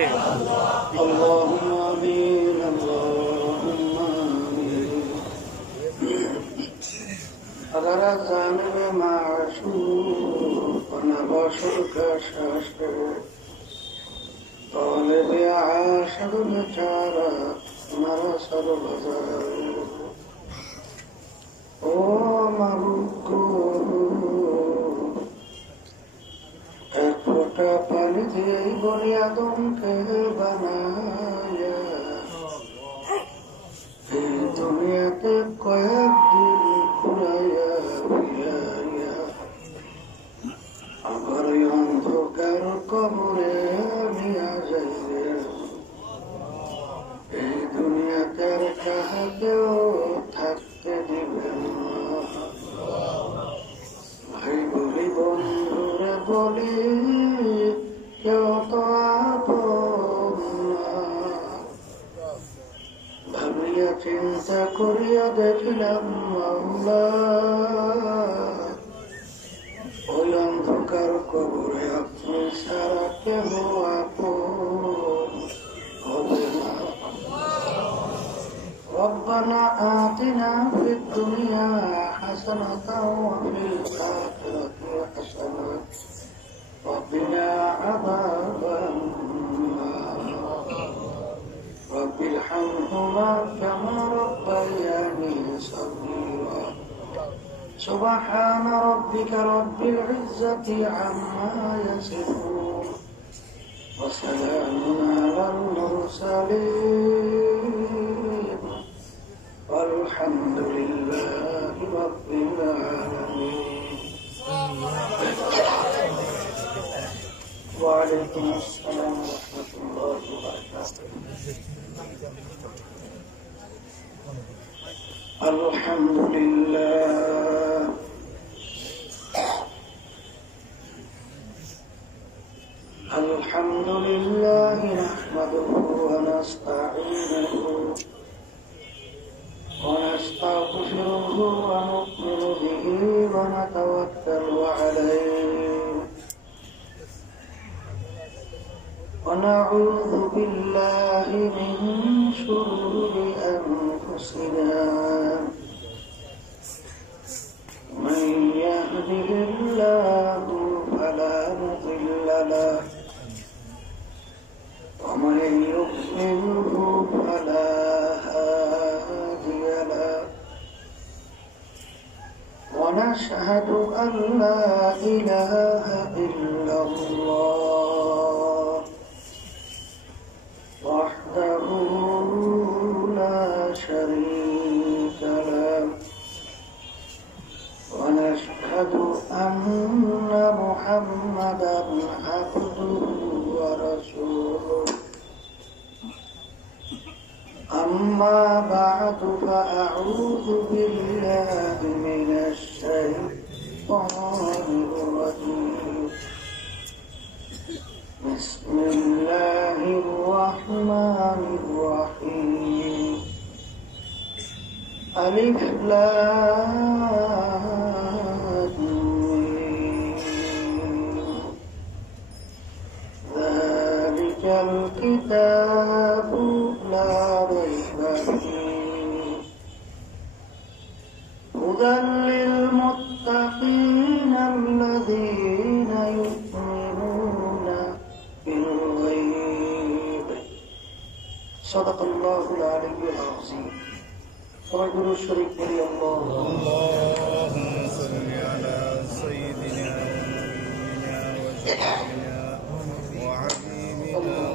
اللهم آمين اللهم آمين اگر جانب معشوق نباشر کشش طالب عاشق بیچاره نرسد بزر ও মাবুদ এক ফোঁটা পানি দিয়ে বনি আদমকে বানায়া এই দুনিয়াতে কয়েকদিন ঘুরাইয়া ফিরাইয়া আবার অন্ধকার কবরে নিয়ে যাইবে এই দুনিয়াতে আর কাহাকেও থাকতে দিবেন না ভাই বলি বন্ধুরে বলি কেউ তো আপন না ভাবিয়া চিন্তা করিয়া দেখিলাম মাওলা ওই অন্ধকার কবরে আপনি ছাড়া কেহ আপন হবে না ربنا آتنا في الدنيا حسنة وفي الآخرة حسنة وقنا عذاب النار رب ارحمهما كما ربياني صغيرا سبحان ربك رب العزة عما يصفون وسلام على المرسلين والحمد لله رب العالمين وعليكم السلام ورحمة الله وبركاته الحمد لله الحمد لله نحمده ونستعينه ونستغفره ونؤمن به ونتوكل عليه ونعوذ بالله من شرور أنفسنا من يهده الله فلا مضل له ومن يضلله فلا هادي له ونشهد أن لا إله إلا الله وحده لا شريك له ونشهد أن محمدا عبده ورسوله أما بعد فأعوذ بالله من الشيطان الرجيم بسم الله الرحمن الرحيم ألف لام ذلك الكتاب لا ريب فيه هدى للمتقين الذين يؤمنون بالغيب صدق الله العلي العظيم وعلى الشريك لي اللهم صل على سيدنا ونبينا وحبيبنا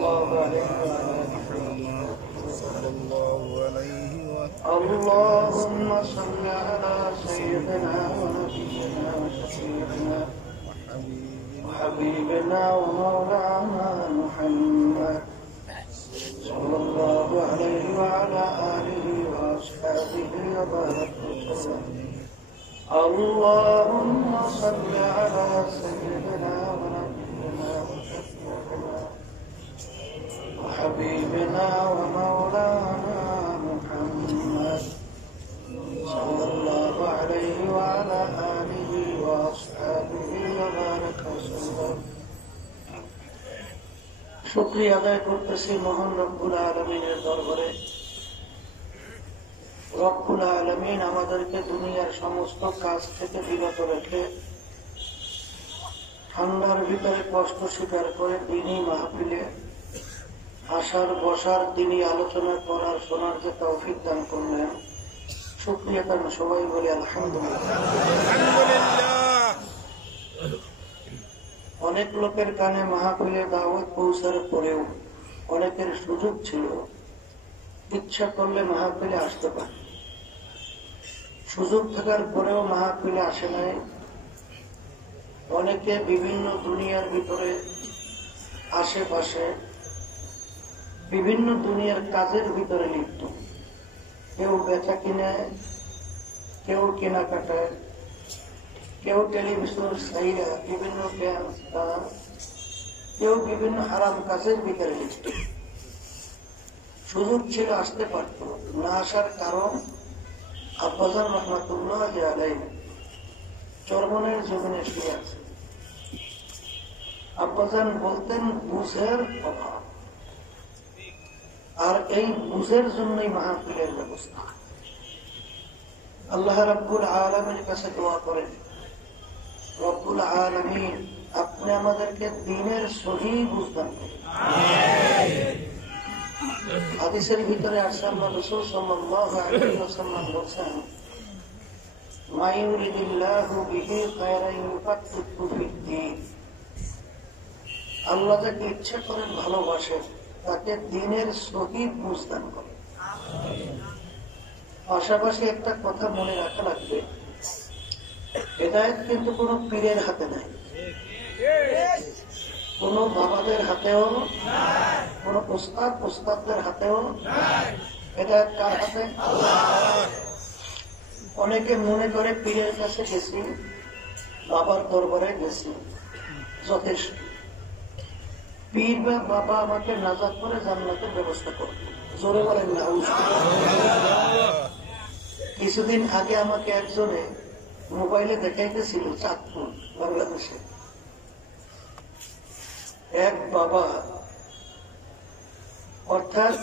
محمد صلى الله عليه وسلم اللهم صل على سيدنا ونبينا وشفيعنا وحبيبنا ومولانا محمد صلى الله عليه وعلى آله وأصحابه وبارك وسلم اللهم صل على سيدنا ونبينا وشفيعنا وحبيبنا ومولانا محمد صلى الله عليه وعلى آله وأصحابه وبارك وسلم শুকরিয়া আদায় করতেছি মহান রব্বুল আলামিনের দরবারে। রব্বুল আলামিন আমাদেরকে দুনিয়ার সমস্ত কাজ থেকে বিরত রেখে ঠান্ডার ভিতরে কষ্ট স্বীকার করে দিনই মাহফিলে আসার বসার, দিনই আলোচনা করার, শোনার যে তৌফিক দান করলেন, শুকরিয়া তার সবাই বলে আলহামদুলিল্লাহ। অনেক লোকের কানে মাহফিলে দাওয়াত পৌঁছার পরেও অনেকের সুযোগ ছিল, ইচ্ছা করলে মাহফিলে আসতে পারে, সুযোগ থাকার পরেও মাহফিলে আসে নাই। অনেকে বিভিন্ন দুনিয়ার ভিতরে আশেপাশে বিভিন্ন দুনিয়ার কাজের ভিতরে লিপ্ত, কেউ বেচা কিনে, কেউ কেনাকাটায়, কেউ টেলিভিশন সাইরা বিভিন্ন ড্যান্স, কেউ বিভিন্ন হারাম কাজের ভিতরে লিপ্ত। সুযোগ ছিল, আসতে পারত না। আসার কারণ আব্বাজান রহমাতুল্লাহ আলাইহি চরমনের জমিনে শুয়ে আছে। আব্বাজান বলতেন বুঝের অভাব, আর এই বুঝের জন্যই মাহফিলের ব্যবস্থা। আল্লাহ রাব্বুল আলামিনের কাছে দোয়া করেন, রব্বুল আলামিন আপনি আমাদেরকে দ্বীনের সহিহ বুঝ দান করুন। হাদিসের ভিতরে আসছে আল্লাহ রাসূল সাল্লাল্লাহু আলাইহি ওয়াসাল্লাম বলেছেন, মা ইউরিদিল্লাহু বিহি খায়রান ইউফাক্কিহু ফিদ্দীন। আল্লাহ যাকে ইচ্ছা করেন ভালোবাসেন, তাকে দ্বীনের সহিহ বুঝ দান করেন। পাশাপাশি একটা কথা মনে রাখা লাগবে, হেদায়েত কিন্তু কোন পীরের হাতে নাই, কোন বাবাদের হাতেও, কোন উস্তাদদের হাতেও। হেদায়েত কার হাতে? অনেকে মনে করে পীরের কাছে গেছি, বাবার দরবারে গেছি, যথেষ্ট। পীর বা বাবা আমাকে নাজাত করে জান্নাতের ব্যবস্থা করবে, জোরে বলেন না। কিছুদিন আগে আমাকে একজনে মোবাইলে দেখাইতেছিল, চাঁদপুর বাংলাদেশে এক বাবা, অর্থাৎ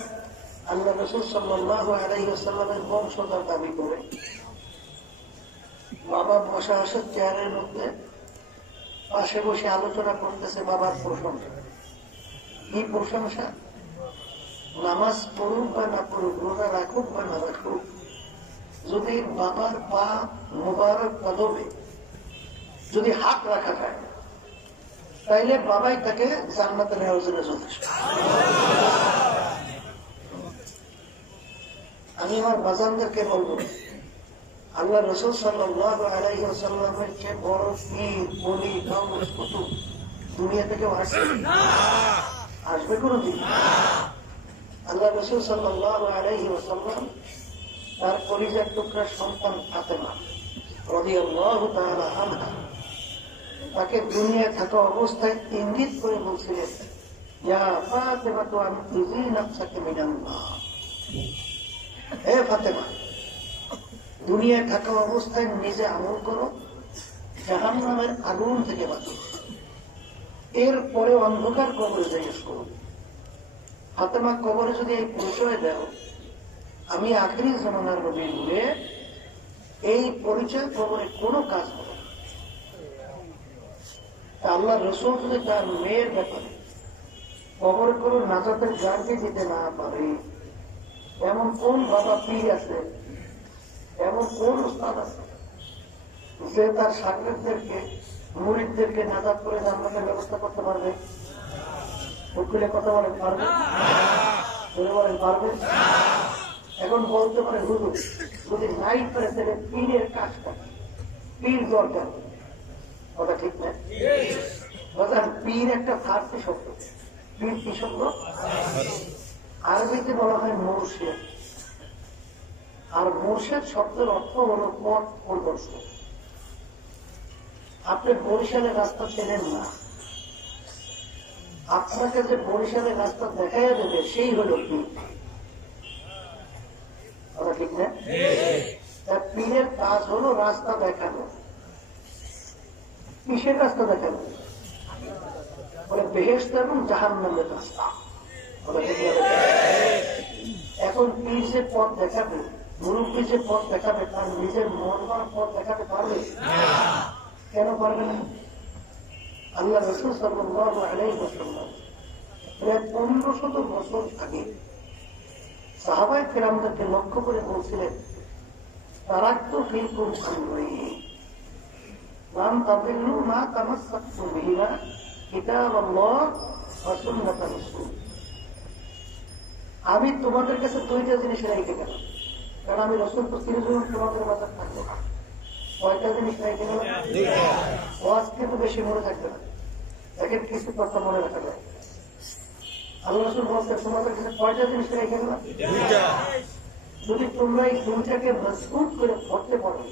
আল্লাহ রাসূল সাল্লাল্লাহু আলাইহি ওয়াসাল্লামের বংশধর দাবি করে, বাবা বসা আসে চেয়ারের মধ্যে, পাশে বসে আলোচনা করতেছে বাবার প্রশংসা। কি প্রশংসা? নামাজ পড়ুক বা না পড়ুক, রোজা রাখুক বা না রাখুক, যদি বাবার পা মুবারক কদমে যদি হাত রাখা যায়, তাইলে বাবাই তাকে জান্নাতে নেওয়ার জন্য যথেষ্ট। আমি আমার বাজানদেরকে বলবো, আল্লাহ রাসূল সাল্লাল্লাহু আলাইহি ওয়াসাল্লামের চেয়ে বড় পীর, ওলি, গাউস, কুতুব দুনিয়া থেকে আসবে কোনদিন? আল্লাহ রাসূল সাল্লাল্লাহু আলাইহি ওয়াসাল্লাম তার কলিজার টুকরা সন্তান ফাতেমা রাদিয়াল্লাহু তাআলা আনহা, তাকে দুনিয়ায় থাকা অবস্থায় ইঙ্গিত করে বলছিলেন, ইয়া ফাতেমা তো আনকিযী নাফসাকা মিনান্নার। হে ফাতেমা, দুনিয়ায় থাকা অবস্থায় নিজে আমল করো, জাহান্নামের আগুন থেকে বাঁচো, এরপরে অন্ধকার কবরে জিজ্ঞেস করো। ফাতেমা, কবরে যদি এই পরিচয় দাও, আমি আখিরি জামানার নবী বলে এই পরিচয় কবরে কোনো কাজ হবে না। আল্লাহ রাসূল যদি তার মেয়ের ব্যাপারে কবরে কোনো নাজাতের গ্যারান্টি দিতে না পারে, এমন কোন বাবা পীর আছে, এমন কোন উস্তাদ আছে যে তার শাগিরদেরকে, মুরিদদেরকে নাজাত করে জান্নাতের ব্যবস্থা করতে পারবে? উকিলে কথা বলেন, পারবে? বলেন পারবে? এখন বলতে পারে হুজুর যদি নাই করে তাহলে পীরের কাজটা, পীর দরকার, কথা ঠিক না? পীর একটা ফার্সি শব্দ। পীর কি শব্দ? আরবিতে বলা হয় মুর্শিদ, আর মুর্শিদ শব্দের অর্থ হল পথ প্রদর্শক। আপনি বরিশালের রাস্তা চেনেন না, আপনাকে যে বরিশালের রাস্তা দেখাইয়া দেবে সেই হলো পীর, কথা ঠিক না? পীরের কাজ হলো রাস্তা দেখানো। কিসের রাস্তা দেখানো? বলে বেহেশত এবং জাহান্নামের রাস্তা। এখন পীর যে পথ দেখাবে, মুরব্বী যে পথ দেখাবে, তার নিজের মর্মার পথ দেখাতে পারবে? কেন পারবে না? আল্লাহ রাসূল সাল্লাল্লাহু আলাইহি ওয়াসাল্লাম প্রায় 1500 বছর আগে সাহাবায়ে কেরামদেরকে লক্ষ্য করে বলছিলেন, তারাক্তু ফীকুম আমরাইন লান তাদিল্লু মা তামাসসাকতুম বিহিমা কিতাবাল্লাহ ওয়া সুন্নাতার রাসূল। আমি তোমাদের কাছে দুইটা জিনিস রেখে গেলাম, কারণ আমি রাসূল তো চিরজীবন তোমাদের মাঝে থাকবো না। কয়টা জিনিস রেখে গেলাম? আজকে তো বেশি মনে থাকবে না, দেখেন কিছু কথা মনে রাখা যায়। আল্লাহ রাসূল বলছেন তোমাদের কাছে কয়টা জিনিস রেখে গেলাম? যদি তোমরা এই দুইটাকে মজবুত করে ধরতে পারো,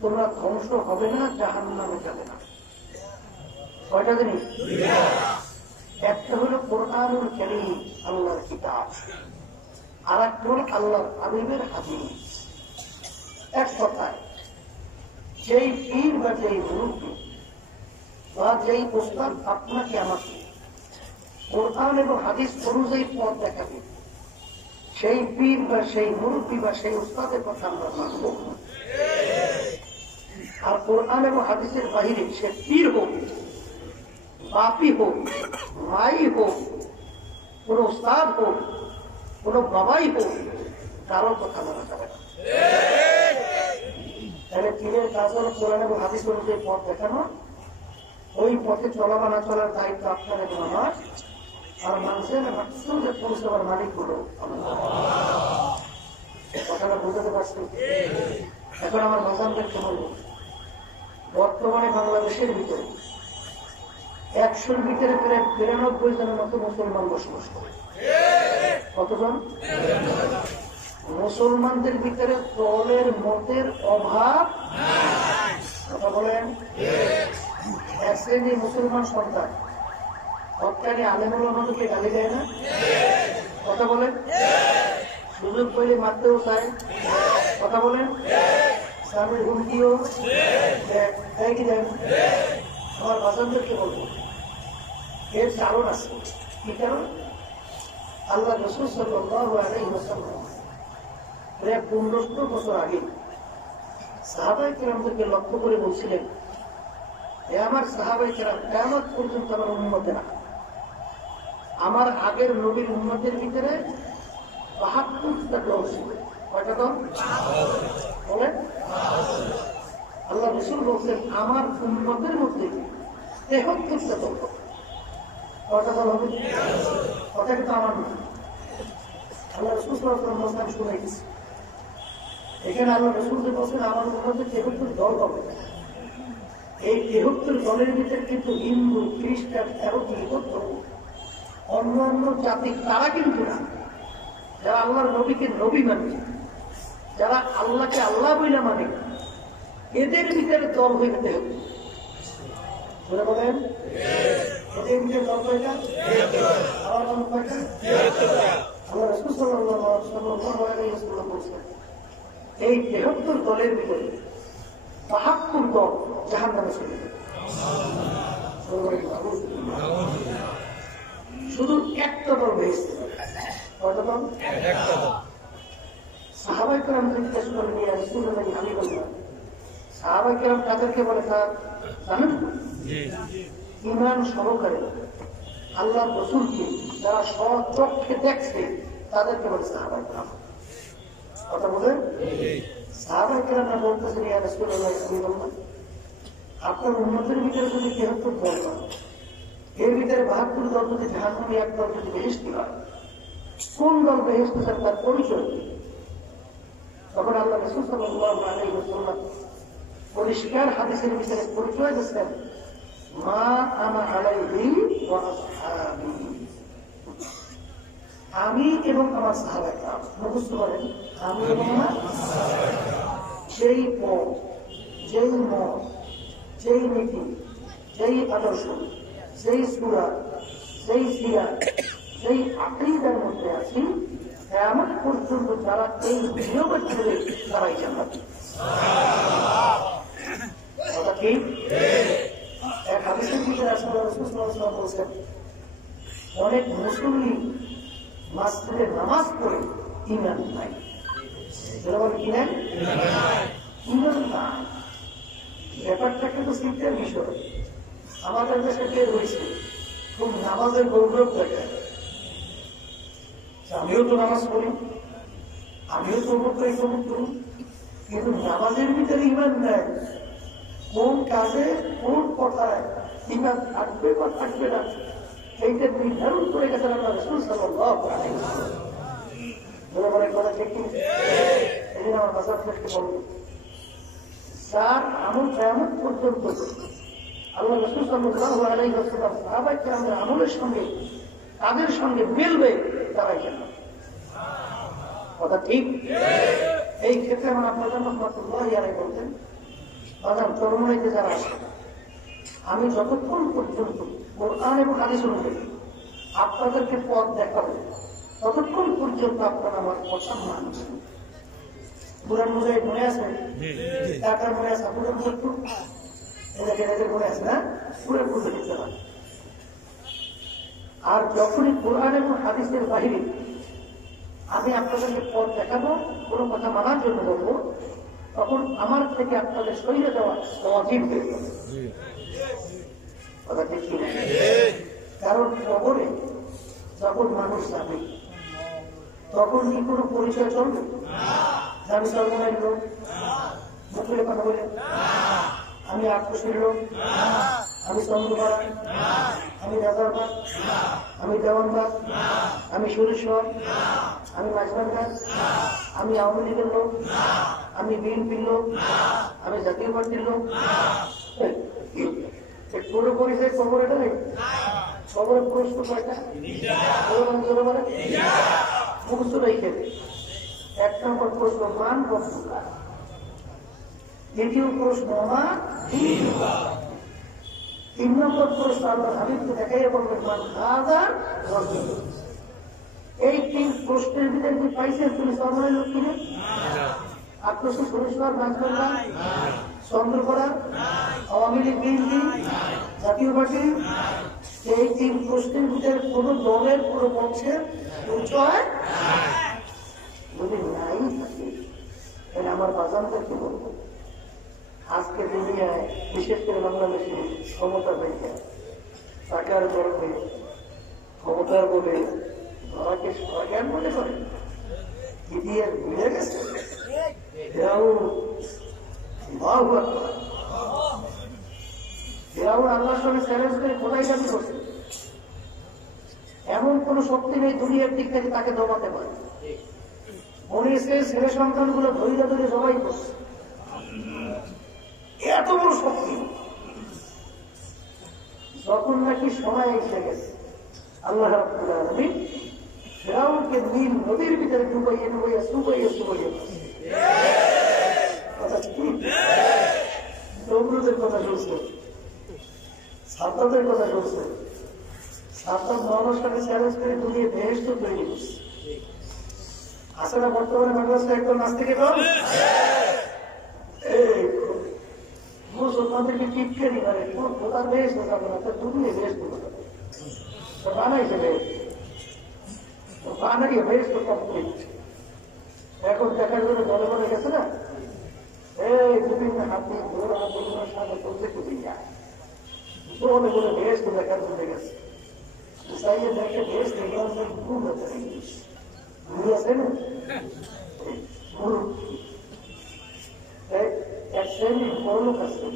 তোমরা ধ্বংস হবে না, জাহান্নামে যাবে না। কয়টা জিনিস? একটা হলো কোরআনুল কারীম, আল্লাহর কিতাব, আর একটা হলো আল্লাহর হাবিবের হাদিস। এক কথায় যেই পীর বা যেই মুরব্বী বা যেই উস্তাদ আপনাকে আমাকে কোরআন এবং হাদিস অনুযায়ী পথ দেখাবে, সেই পীর বা সেই মুরব্বী বা সেই উস্তাদের কথা আমরা মানব। আর কোরআন এবং হাদিসের বাহিরে সে পীর হোক, বাপি হোক, মাই হোক, কোন উস্তাদ হোক, কোন বাবাই হোক, কারো কথা মানা যাবে না। তাহলে পীরের কাজ হল কোরআন এবং হাদিস অনুযায়ী পথ দেখানো, ওই পথে চলা বা না চলার দায়িত্ব আপনার এবং আমার। আর মানুষের মাকসুদ পৌঁছাবার মালিক হলো কথাটা বুঝতে পারছি। এখন আমার বাজানদেরকে বলবো, বর্তমানে বাংলাদেশের ভিতরে 100-র ভিতরে প্রায় 92 জনের মতো মুসলমান বসবাস করে। কতজন? মুসলমানদের ভিতরে দলের মতের অভাব, কথা বলেন। এক শ্রেণী মুসলমান সন্তান হকানি আলেমুল আমাদেরকে গালি দেয় না, কথা বলেন। সুযোগ পেলে মারতেও চায়, কথা বলেন। স্বামীর হুমকিও দেয় কি দেন? আমার বাজানদেরকে বলবো, এর কারণ আছে। কি কারণ? আল্লাহ রাসূল সাল্লাল্লাহু আলাইহি ওয়াসাল্লাম প্রায় 1500 বছর আগে সাহাবায়ে কেরামদেরকে লক্ষ্য করে বলছিলেন, হে আমার সাহাবায়ে কেরাম, কিয়ামত পর্যন্ত আমার উম্মতেরা, আমার আগের নবীর উম্মতের ভিতরে ৭২টা দল ছিল। কয়টা দল? বলেন। আল্লাহ রাসূল বলছেন আমার উম্মতের মধ্যে ৭৩টা দল। কয়টা দল হবে? কথা কিন্তু আমার না, আল্লাহ রাসূল সাল্লাল্লাহু আলাইহি ওয়াসাল্লাম শুনে গেছে। এখানে আল্লাহ রাসূল বলছেন আমার উম্মতে ৭৩ দল হবে। এই ৭৩ দলের ভিতরে কিন্তু হিন্দু, খ্রিস্টান, ইহুদি, বৌদ্ধ, অন্যান্য জাতি তারা কিন্তু না। যারা আল্লাহর নবীকে নবী মানে, যারা আল্লাহকে আল্লাহ বইলা মানে, এদের ভিতরে দল হয়ে যেতে হবে। বলেন এদের ভিতরে দল কয়টা? আল্লাহ রাসূল সাল্লাল্লাহু আলাইহি ওয়াসাল্লাম বলেছেন এই ৭৩ দলের ভিতরে ৭২ দল জাহান্নামে চলে যাবে। শুধু একটা দল বেহেশতে যাবে। কয়টা দল? একটা দল। সাহাবায়ে কেরাম জিজ্ঞেস করে নিয়ে রাসূলুল্লাহ আমি বললাম, সাহাবায়ে কেরাম তাদেরকে বলে জানেন ঈমান সহকারে আল্লাহর রাসূলকে যারা স্বচক্ষে দেখছে তাদেরকে বলে সাহাবায়ে কেরাম। কথা বলেন। সাহাবায়ে কেরামরা বলতেছেন, ইয়া রাসূলুল্লাহ আমি বললাম আপনার উম্মতের ভিতরে যদি ৭৩ দল হয়, এর ভিতরে ৭২ দল যদি জাহান্নামী, এক দল যদি বেহেশতি হয়, কোন দল বেহেশতি স্যার তার পরিচয় কি? তখন আল্লাহ রাসূল সাল্লাল্লাহু আলাইহি ওয়াসাল্লাম পরিষ্কার হাদিসের ভিতরে পরিচয় দিচ্ছেন, মা আনা আলাইহি ওয়া আসহাবি, আমি এবং আমার সাহাবায়ে কেরাম। মুখস্থ করেন, আমি এবং আমার সাহাবায়ে কেরাম। যেই পথ, যেই মত, যেই নীতি, যেই আদর্শ, যেই সূরা, যেই সিরাত, যেই আকীদার মধ্যে আছি, কিয়ামত পর্যন্ত যারা এই নিয়মের ছেড়ে তারাই জান্নাতি। কথা কি? হাদিসের ভিতরে আসলে রাসূল সাল্লাল্লাহু আলাইহি ওয়াসাল্লাম বলেছেন, অনেক মুসল্লি মাসজিদে নামাজ পড়ে ঈমান নাই। যারা বলে কি নাই? ঈমান নাই। ব্যাপারটা কিন্তু চিন্তার বিষয়। আমাদের দেশে কে রয়েছে খুব নামাজের গৌরব দেখায়, আমিও তো নামাজ পড়ি, আমিও তো করি, কিন্তু নামাজের ভিতরে ঈমান নেই। কোন কাজে কোন কথায় ঈমান থাকবে বা থাকবে না এইটা নির্ধারণ করে গেছেন আমরা রাসূল সাল্লাল্লাহু আলাইহি ওয়াসাল্লাম। বলে কথা ঠিক কি? এই জন্য আমার ভাষা থেকে বলবো, যার আমল কিয়ামত পর্যন্ত আল্লাহ রাসূল সাল্লাল্লাহু আলাইহি ওয়াসাল্লাম সাহাবায়ে কেরামের আমলের সঙ্গে তাদের সঙ্গে মিলবে, তারাই জান্নাত। কথা ঠিক? এই ক্ষেত্রে আমার আপনাদের রহমাতুল্লাহি আলাইহি বলতেন, বাজার চরমনাইতে যারা আসে, আমি যতক্ষণ পর্যন্ত কোরআন এবং হাদিস অনুযায়ী আপনাদেরকে পথ দেখাবো, ততক্ষণ পর্যন্ত আপনারা আমার কথা মানবেন। পুরান মুজাহিদ মনে আছে? টাকার মনে আছে? পুরান মুজাহিদ মনে আছে না? পুরান মুজাহিদ যারা। আর যখনই কোরআন এবং হাদিসের বাহিরে আমি আপনাদেরকে পথ দেখাবো, কোনো কথা মানার জন্য বলবো, তখন আমার থেকে আপনাদের সরিয়ে দেওয়া ওয়াজিব হয়ে যাবে। কথা ঠিক কিনা? কারণ কবরে যখন মানুষ যাবে তখন কি কোনো পরিচয় চলবে? আমি সর্বনারী লোক, মুখে কথা বলে আমি আত্মশীল লোক, আমি চন্দ্রপাড়া, আমি রাজারবাগ, আমি দেওয়ানবাগ, আমি সুরেশ্বর, আমি মাঝবান্ধার, আমি আওয়ামী লীগের লোক, আমি বিএনপির লোক, আমি জাতীয় পার্টির লোক। পুরো পরিচয় খবর এটা নেই। খবরের প্রশ্ন কয়টা? মুখস্থ রেখে এক নম্বর প্রশ্ন মান রব্বুকা, দ্বিতীয় প্রশ্ন মা দীনুকা, তিন নম্বর প্রশ্ন আল্লাহর হাবিবকে দেখাইয়া বলবেন মান হাযা রাজুল। এই তিন প্রশ্নের ভিতরে কি পাইছেন তুমি সর্বনারী লোক কিনে? আক্রোশ সুরেশ্বর মাঝবান্ধার, চন্দ্রপাড়া, আওয়ামী লীগ, বিএনপি, জাতীয় পার্টি, এই তিন প্রশ্নের ভিতরে কোন দলের কোন পক্ষের পরিচয় যদি নাই থাকে, তাহলে আমার বাজানদেরকে বলবো, আজকে দুনিয়ায় বিশেষ করে বাংলাদেশে ক্ষমতা পেয়ে টাকার গর্বে ক্ষমতার বলে ধরাকে সরকার মনে করে ইতিহাস ভুলে গেছে। আল্লাহর সঙ্গে চ্যালেঞ্জ করে কোথায় দাবি করছে, এমন কোন শক্তি নেই দুনিয়ার দিক থেকে তাকে দমাতে পারে। মনে এসে ছেলে সন্তান গুলো ধৈর্য ধরে সবাই করছে, এত বড় শক্তি। যখন নাকি সময় এসে গেছে, আল্লাহ রাব্বুল আলামিন ফিরআউনকে নীল নদীর ভিতরে ডুবাইয়া নমরুদের কথা শুনছে, সাদ্দাতের কথা শুনছে। সাদ্দাত মানুষটাকে চ্যালেঞ্জ করে দুনিয়া বেহেশত তৈরি করছে। আছে না বর্তমানে বাংলাদেশে একদম নাচ থেকে দল মুসলমানদেরকে টিপকারি করে কোথার বেহেশত যাবে না, তার দুনিয়া বেহেশত বানাইছে বানাইয়ে বেহেশত কমপ্লিট। এখন দেখার জন্য দলে বলে গেছে না, এই বিভিন্ন হাতি ঘোড়া বগুড়ার সামনে করতে খুঁজে যায় বলে বলে বেহেশত দেখার জন্য গেছে। চাইলে দেখে বেশ দেখে গুণ আছে আছে না এক শ্রেণীর বড় লোক আছে,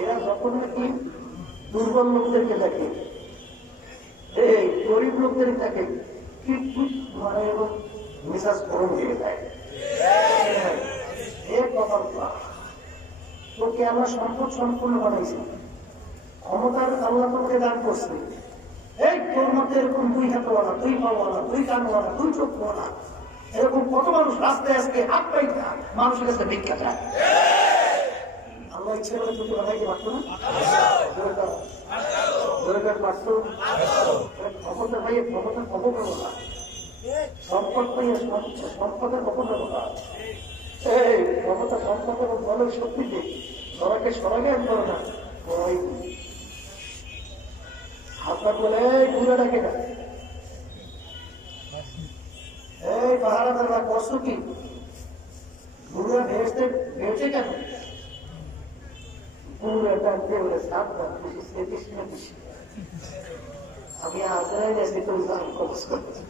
এরা যখন নাকি দুর্বল লোকদেরকে দেখে, এই গরিব লোকদের দেখে মানে এবং মেসাজ গরম হয়ে যায়। তোকে আমরা সম্পদ সম্পূর্ণ বানাইছি, ক্ষমতার আল্লাহ তোকে দান করছে, এই তোর মধ্যে এরকম দুই হাতওয়ালা, দুই পাওয়ালা, দুই কানওয়ালা, দুই চোখওয়ালা, এরকম কত মানুষ রাস্তায় আজকে হাত পাইতা মানুষের কাছে ভিক্ষা চায়। আল্লাহ ইচ্ছে করে তোকে বানাইতে পারতো না? পারত? ক্ষমতা পাইয়ে ক্ষমতার অপব্যবহার, সম্পদ পাইয়ে সম্পদের অপব্যবহার, এই ক্ষমতা সম্পদ এবং বলের শক্তিতে সবাইকে সরাগায়ন করে না, আপনার বলে এই ঘুরে ডাকে না, এই পাহাড়া করছো কি, ঘুরে ভেসতে ভেসে কেন? ঘুরে ডাকতে বলে সাবধান, আমি আজরাইল এসে তো জান কবজ করছি।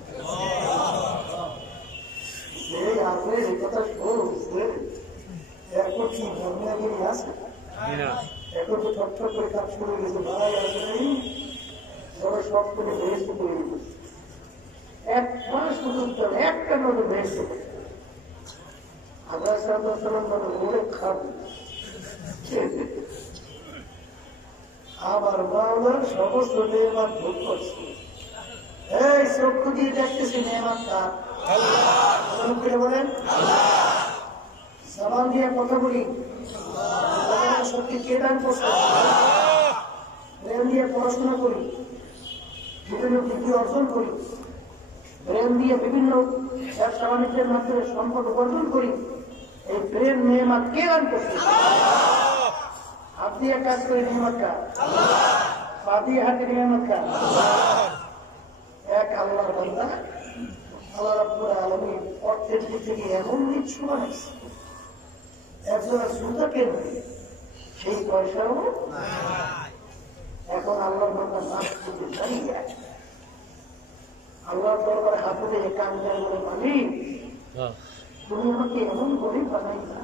আজরাইল এই কথা শুনছে, এখন কি বন্যাগিরি আছে? এখন তো ঠকঠক করে কাজ শুরু গেছে, ভাই আজরাইল ধরো সব করে ভেস্ত করে দিচ্ছে। এক মাস পর্যন্ত একটা মতো ভেস্ত করে আল্লাহ সাল্লাম মানে ওরে খাবে। আমার মাওলার সমস্ত নেয়ামত ভোগ করছে। এই চক্ষু দিয়ে দেখতেছি নেয়ামত কার? আল্লাহ। বলেন জবান দিয়ে কথা বলি, শক্তি কে দান করছে? ব্রেন দিয়ে পড়াশোনা করি, বিভিন্ন ডিগ্রি অর্জন করি, ব্রেন দিয়ে বিভিন্ন ব্যবসা বাণিজ্যের মাধ্যমে সম্পদ অর্জন করি। এই ব্রেন নেয়ামত কে দান করছে? হাত দিয়ে কাজ করে নিয়ামত কার? পা দিয়ে হাতে নিয়ামত কার? এক আল্লাহর বান্দা। আল্লাহ রাব্বুল আলামিন অর্থের দিক থেকে এমন নিচ্ছু বানাইছে, একজনের জুতা কেনবে সেই পয়সাও এখন আল্লাহর বান্দা নাচ করতে দাঁড়িয়ে আল্লাহর দরবারে হাতে দিয়ে কান দেয় বলে, মালিক তুমি আমাকে এমন গরিব বানাই না,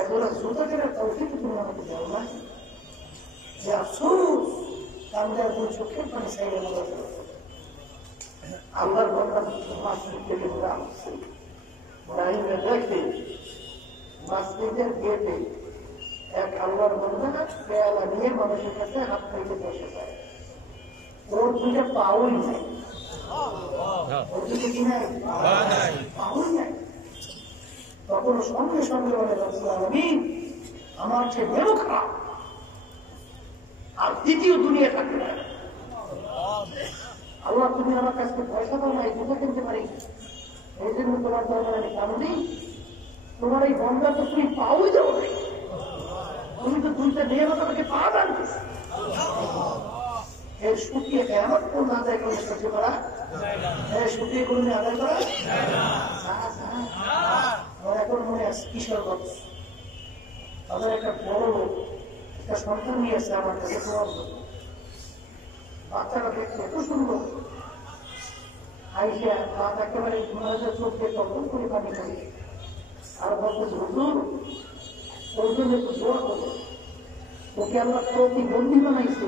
একজনের জুতা কেনার তৌফিক তুমি আমাকে দাও না। যে আফসোস কান্দার দুই চোখের পানি চাইলে আল্লাহর বান্দা মাসজিদে দেখে মাসজিদের গেটে এক আল্লাহর বান্দা পেয়ালা নিয়ে মানুষের কাছে হাত পেতে বসে যায়। ওর দুইটা পাওই নাই, ওর দুটো কি নাই? পাওই নাই। তখন সঙ্গে সঙ্গে বলে, রাব্বুল আলামিন আমার চেয়ে বেরো খারাপ আর দ্বিতীয় দুনিয়া থাকবে না। আল্লাহ তুমি আমার কাছে পয়সা দাও না, এই দুটো কিনতে পারি, এই জন্য তোমার দরকার আমি কারণে তোমার এই বন্ধা তো তুমি পাওই যাও না, তুমি তো দুইটা নিয়ে আমাকে পা দান করছো। এর শুকিয়ে কেমন কোন আদায় করে সহ্য করা? শুকিয়ে কোন আদায় করা? আমার এখন মনে আছে কিশোরগঞ্জ, তাদের একটা বড় একটা সন্তান নিয়ে আসছে আমার কাছে তোমার জন্য। বাচ্চাটা দেখতে এত সুন্দর, আইসা রাত একেবারে 2000 চোখ দিয়ে তখন করে পানি খাই আর বলতে হুজুর ওর জন্য একটু দোয়া করো, ওকে আল্লাহ প্রতিবন্ধী বানাইছে,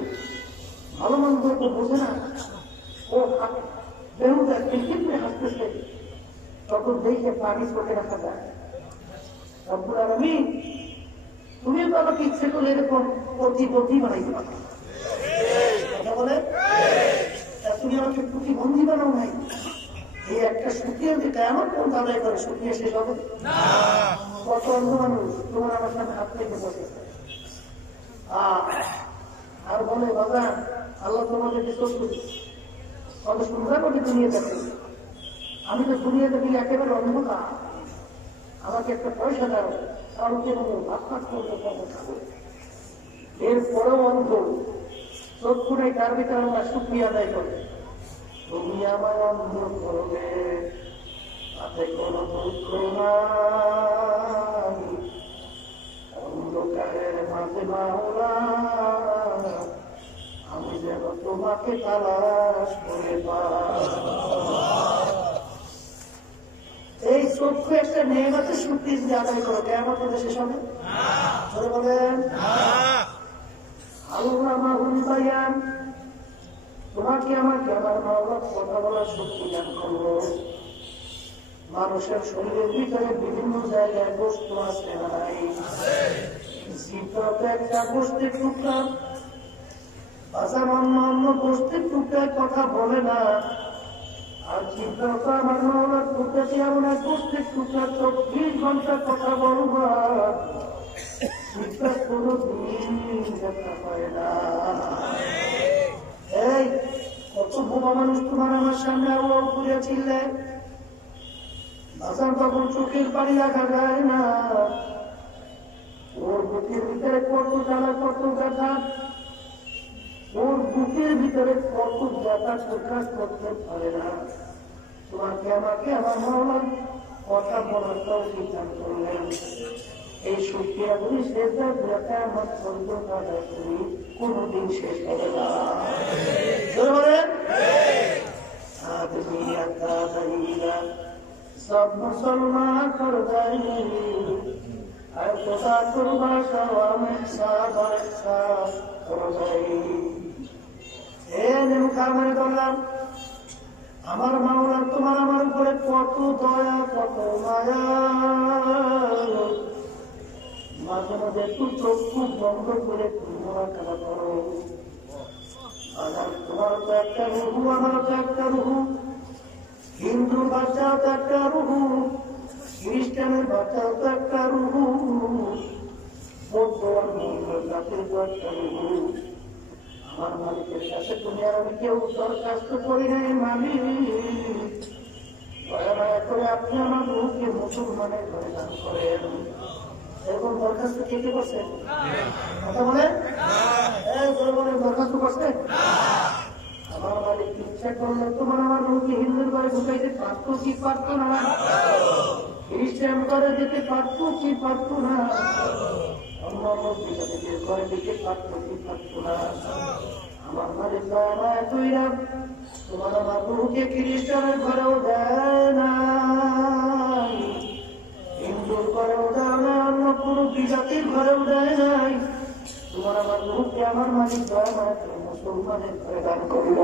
ভালো মন্দ তো বোঝে না, ও বেহুদা কিরকিরে হাসতেছে, তখন দেখে পানি চোখে রাখা যায়। রব্বুল আলামিন তুমি তো আমাকে ইচ্ছে করলে এরকম প্রতিবন্ধী বানাইতে পারো, কথা বলে তুমি আমাকে প্রতিবন্ধী বানাও নাই। এই একটা শুকিয়ে যে কেমন কোন আদায় করে শুকিয়ে শেষ হবে? কত অন্ধ মানুষ তোমার আমার সামনে হাত থেকে বসেছে আর বলে, বাবা আল্লাহ তোমাদেরকে চলতে কত সুন্দর করে দুনিয়া দেখে, আমি তো দুনিয়া দেখি একেবারে অন্ধ না, আমাকে একটা পয়সা দাও, কাউকে ভাবনা করতে পারবো। এরপরেও অন্ধ চক্ষু নেই, তার ভিতরে আমরা শুক্রিয়া আদায় করে, তুমি আমার অন্ধ করবে তাতে কোনো দুঃখ নাই, অন্ধকারের মাঝে মাওলা আমি যেন তোমাকে তালাশ করে পাই। এই চক্ষু একটা নেয়ামতের শুকরিয়া যদি আদায় করো, কেমন করে শেষ হবে? বলেন আল্লাহ মাহুল বায়ান, তোমাকে আমাকে আমার মাওলা কথা বলার শক্তি দান করবো। মানুষের শরীরের ভিতরে বিভিন্ন জায়গায় বস্তু আছে নাই, একটা বস্তুর টুকরা বাজার অন্য অন্য বস্তুর টুকরার কথা বলে না, আর চিন্তা আমার মাওলার টুকরাটি এমন এক বস্তুর টুকরা 24 ঘন্টা কথা বলবা, কোনো দিন দেখা হয় না। এই কত বোমা মানুষ তোমার আমার সামনে আওয়াজ করে চিল্লে, বাজার তখন চোখের পানি রাখা যায় না, ওর বুকের ভিতরে কত জ্বালা কত ব্যথা, ওর বুকের ভিতরে কত ব্যথা প্রকাশ করতে পারে না। তোমাকে আমাকে আমার মাওলা কথা বলার তৌফিক দান করলেন। এই শুকরিয়াগুলি শেষ ব্যথা আমার পর্যন্ত আদায় করি, কোনদিন শেষ হবে না। সব মুসলমান কর যাই আর কোথা করবা সবাই আমার মাওলা তোমার আমার উপরে কত দয়া কত মায়া। মাঝে মাঝে একটু চক্ষু বন্ধ করে মোনাকাবা করো। তোমার তো একটা রুহু, আমারও তো একটা রুহু, হিন্দু বাচ্চাও তো একটা রুহু, খ্রিস্টানের বাচ্চাও তো একটা রুহু, বৌদ্ধ জাতির তো একটা রুহু। আমার মালিকের কাছে দুনিয়ার আমি কেউ দরখাস্ত করি নাই, মালিক দয়া মায়া করে আপনি আমার রুহকে মুসলমানের ঘরে দান করেন। এরকম দরখাস্ত কে কে করছে? কথা বলেন, দরখাস্ত করছে? আমার মালিক ইচ্ছা করলে তোমার আমার রুহকে হিন্দুর ঘরে ঢুকাইতে পারতো কি পারতো না? খ্রিস্টান ঘরে যেতে পারতো কি পারতো না? অন্য ঘরে যেতে পারতো কি পারতো না? আমার মালিক দয়া তোমার আমার রুহকে খ্রিস্টানের ঘরেও দেয় না, হিন্দুর ঘরেও দেয় না, অন্য কোন বিজাতির ঘরেও দেয় নাই। তোমার আমার রুহকে আমার মালিক দয়া মুসলমানের ঘরে দান করল।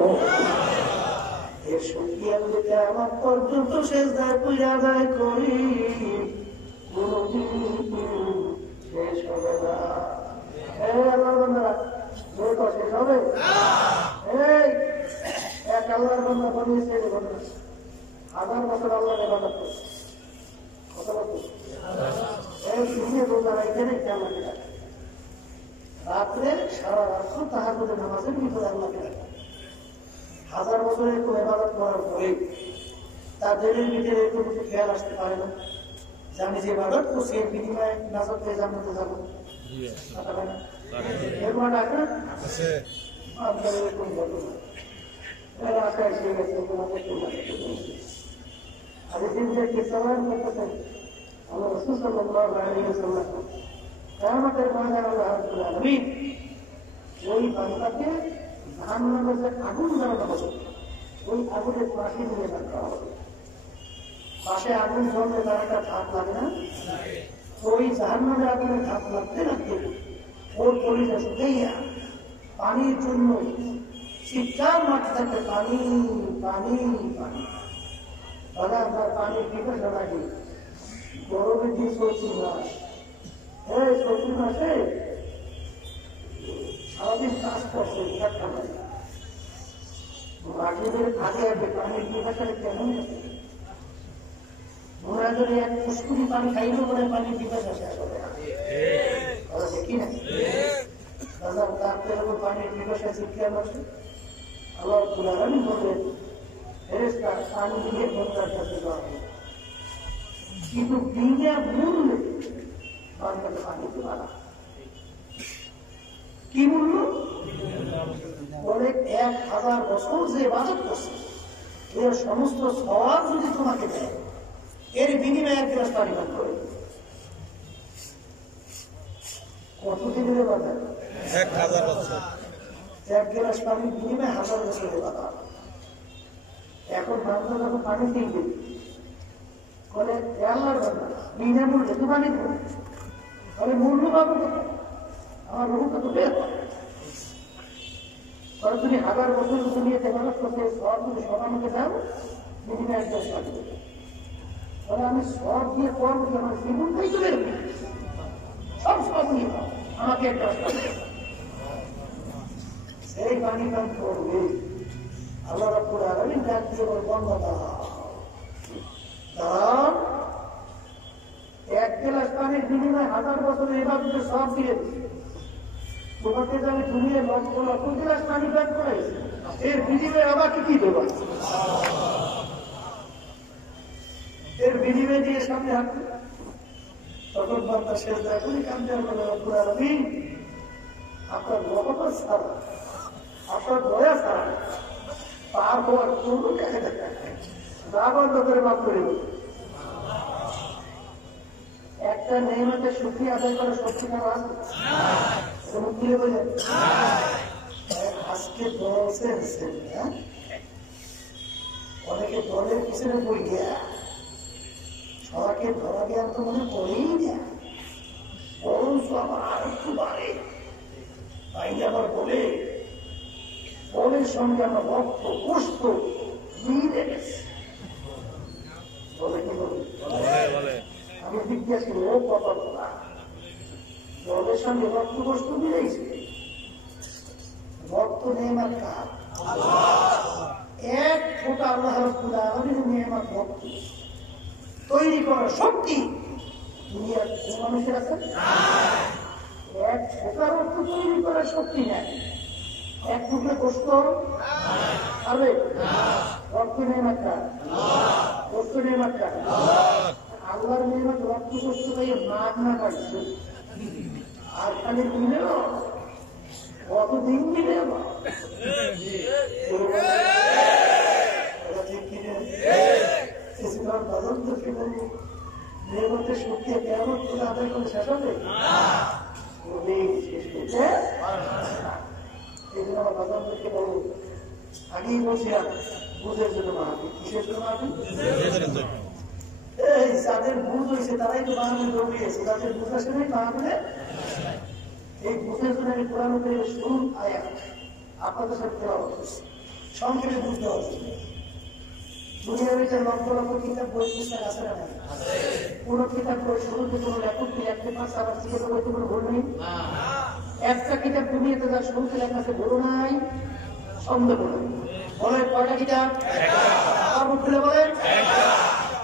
এর শুকরিয়া যদি আমার পর্যন্ত শেষ দায় পূজা আদায় করি, শেষ হবে না। আল্লাহর বান্দারা শেষ হবে? এক আল্লাহর বান্দা বনিয়েছে, 1000 বছর আল্লাহর ইবাদত করছে। কথা বলতো রাত্রে সারা রাত্র তাহাজ্জুদের নামাজের ভিতরে আল্লাহকে রাখা। 1000 বছরের কোন ইবাদত করার পরে তার দিলের ভিতরে একটু কিছু খেয়াল আসতে পারে না যে আমি যে ইবাদত করছি এর বিনিময়ে নাজাত পেয়ে জান্নাতে যাবো। এরকম ডাকে আপনার এরকম বলবো এরা আশা এসে গেছে আরেকদিন যে কিসাবান করতেছেন আল্লাহ রাসূল সাল্লাল্লাহু আলাইহি ওয়াসাল্লাম কিয়ামতের ময়দানে আল্লাহ রাব্বুল আলামিন ওই বান্দাকে জাহান্নামের যে আগুন জ্বালানো হবে ওই আগুনের পাশে নিয়ে রাখা হবে। পাশে আগুন জ্বললে তার একটা ধাপ লাগে না? ওই জাহান্নামের আগুনের ধাপ লাগতে লাগতে ওর কলিজা শুকাইয়া পানির জন্য চিৎকার মারতে থাকবে, পানি পানি পানি। পানির পিপাসা লাগে। গরমের দিন চৈত্র মাস, এই চৈত্র মাসে সারাদিন কাজ করছে মাটিদের আগে আগে পানির পিপাসাটা কেমন আছে? মনে যদি এক পুষ্কুরি পানি খাইলেও বলে পানির পিপাসা শেষ হবে না, কি না? তারপরে পানির পিপাসা চিৎকার মারছে। আল্লাহ রাব্বুল আলামিন বললেন ফেরেশতা পানি দিয়ে বন্দার কাছে যাওয়া হবে, কিন্তু বিনা মূল্যে বান্দাকে পানি দেওয়া না। কি মূল্য? বলে 1000 বছর যে ইবাদত করছে এর সমস্ত সওয়াব যদি তোমাকে দেয় এর বিনিময়ে 1 গ্লাস পানি পান করে। কত দিনের বাজার? 1000 বছর। 1 গ্লাস পানির বিনিময়ে 1000 বছরের বাজার। এখন বান্দা যখন পানি দিবে বলে আল্লাহর বান্দা বিনামূল্যে তো পানি দেবো, তাহলে মূল্য পাবো আমার রূপটা তো বের হয়। তুমি 1000 বছর নিয়ে ইবাদত করতে সব যদি সবাইকে দাও বিনিময়ে 1 গ্লাস পানি দেবে, তাহলে আমি সব দিয়ে করবো কি? আমার জীবনটাই তো বের হবে, সব সব নিয়ে আমাকে 1 গ্লাস পানি দেবে। সেই পানি পান করবে আল্লাহ রাব্বুল আলামিন ডাক দিয়ে বলবেন দাঁড়ান, 1 গ্লাস পানির বিনিময়ে 1000 বছরের ইবাদতের সব দিয়ে দিচ্ছে। তোমাকে আমি দুনিয়ায় 1 গ্লাস পানি পান করাইছি, এর বিনিময়ে আমাকে কি দেবা? এর বিনিময়ে দিয়ে সামনে হাঁটবে। তখন বান্দা সেজদা করে কান্দে বলে রব্বুল আলামিন আপনার মহব্বত ছাড়া আপনার দয়া ছাড়া পার হওয়ার কোনো যা বন্ধ করে মাফ করে দিন। একটা নিয়মতের শুকরিয়া আদায় করা সত্যি খারাপ মুক্তি বোঝেন। আজকে বলছেন অনেকে দলের পিছনে বই গিয়া সবাইকে ধরা দেওয়ার তো মনে করেই না, বরঞ্চ আমার আর একটু বাড়ে। তাই আবার বলে বলের সঙ্গে আমরা রক্ত কষ্ট মিলে গেছে বলে কি বলে। আমি জিজ্ঞাসা করি ও কথা বলা দলের সঙ্গে রক্ত কষ্ট মিলেছে, রক্ত নেমার কাজ এক ফোটা আল্লাহ রাব্বুল আলামিনের নিয়ামত রক্ত তৈরি করার শক্তি দুনিয়ার কোন মানুষের আছে? এক ফোটা রক্ত তৈরি করার শক্তি নেই। এক টুকরে কষ্ট পারবে? রক্ত নিয়ামত কাজ, কষ্ট নিয়ামত কাজ। আল্লাহর নিয়ামত রক্ত কষ্ট পাইয়ে মার না পাইছে আর খালি দিলেও কতদিন দিলে নিয়মতের শক্তি কেমন করে আদায় করে শেষ হবে? শেষ করতে এই জন্য আমার বাজারকে বলবো, আগেই বলছিলাম বুঝের জন্য মাহাবি। কিসের জন্য মাহাবি? এই যাদের বুঝ হয়েছে তারাই তো মাহাবি দৌড়িয়েছে, যাদের বুঝ আসে নাই মাহাবিলে এই বুঝের জন্য আমি কোরআন শুরু আয়াত আপনাদের সাথে সংক্ষেপে বুঝতে হবে। দুনিয়ার ভিতরে লক্ষ লক্ষ কিতাব বই পুস্তক আছে না? কোন কিতাব বই শুরুতে কোন লেখককে লিখতে পারছে, আবার জিজ্ঞাসা করতে কোনো ভুল নেই। একটা কিতাব দুনিয়াতে যার শুরুতে লেখা আছে ভুল নাই, সন্দেহ নেই। বলেন কয়টা কিতাব? খুলে বলেন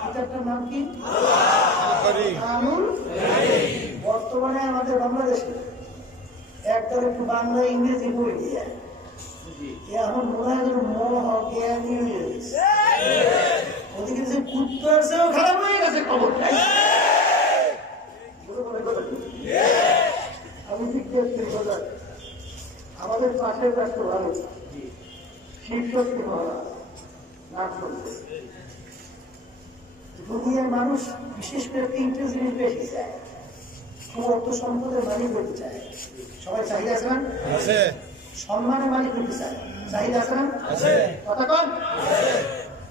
কিতাবটার নাম কি? বর্তমানে আমাদের বাংলাদেশে একদল একটু বাংলা ইংরেজি বই দিয়ে এখন মনে হয় জ্ঞানী হয়ে গেছে। ওদিকে যে কুত্তো আসেও খারাপ হয়ে গেছে খবর। আমি জিজ্ঞেস করি আমাদের পাশের রাষ্ট্র ভালো শিবশক্তি মহারাজ নাম করছে। দুনিয়ার মানুষ বিশেষ করে তিনটে জিনিস বেশি চায়, খুব অর্থ সম্পদের মালিক হতে চায়। সবাই চাহিদা আছে না? সম্মানের মালিক হতে চায়, চাহিদা আছে না? কথা কন।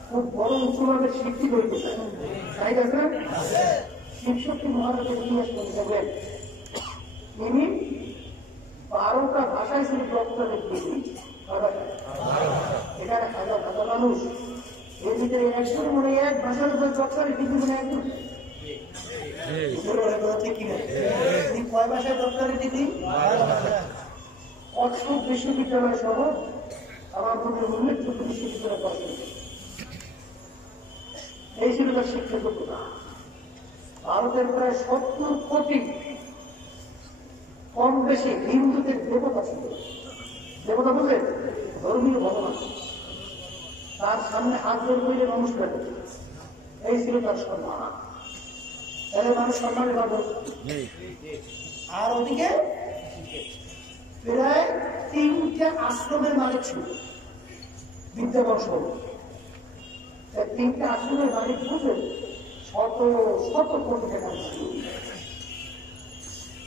খুব বড় উচ্চভাবে শিক্ষিত হইতে চায়, চাহিদা আছে না? শিবশক্তি মহারাজের ইতিহাস করে দেখবেন তিনি 12টা ভাষায় শুধু ডক্টরেট ডিগ্রি। এখানে হাজার হাজার মানুষ, এর ভিতরে একজন মনে এক ভাষার উপর ডক্টরেট ডিগ্রি মনে একজন। কয় ভাষায় ডক্টরেট ডিগ্রি? অক্সফোর্ড বিশ্ববিদ্যালয় সহ আমার মনে উল্লেখযোগ্য বিশ্ববিদ্যালয় পড়াশোনা। এই ছিল তার শিক্ষা যোগ্যতা। ভারতের প্রায় 70 কোটি কম বেশি হিন্দুদের দেবতা ছিল। দেবতা বললেন ধর্মীয় ভগবান, তার সামনে হাত জোর করলে নমস্কার করত। এই ছিল তার সম্মান। তাহলে মানুষ সম্মানে পাবে। আর ওদিকে প্রায় 3টে আশ্রমের মালিক ছিল বিদ্যাবর্ষ। 3টে আশ্রমের মালিক বুঝলেন শত শত কোটি টাকা।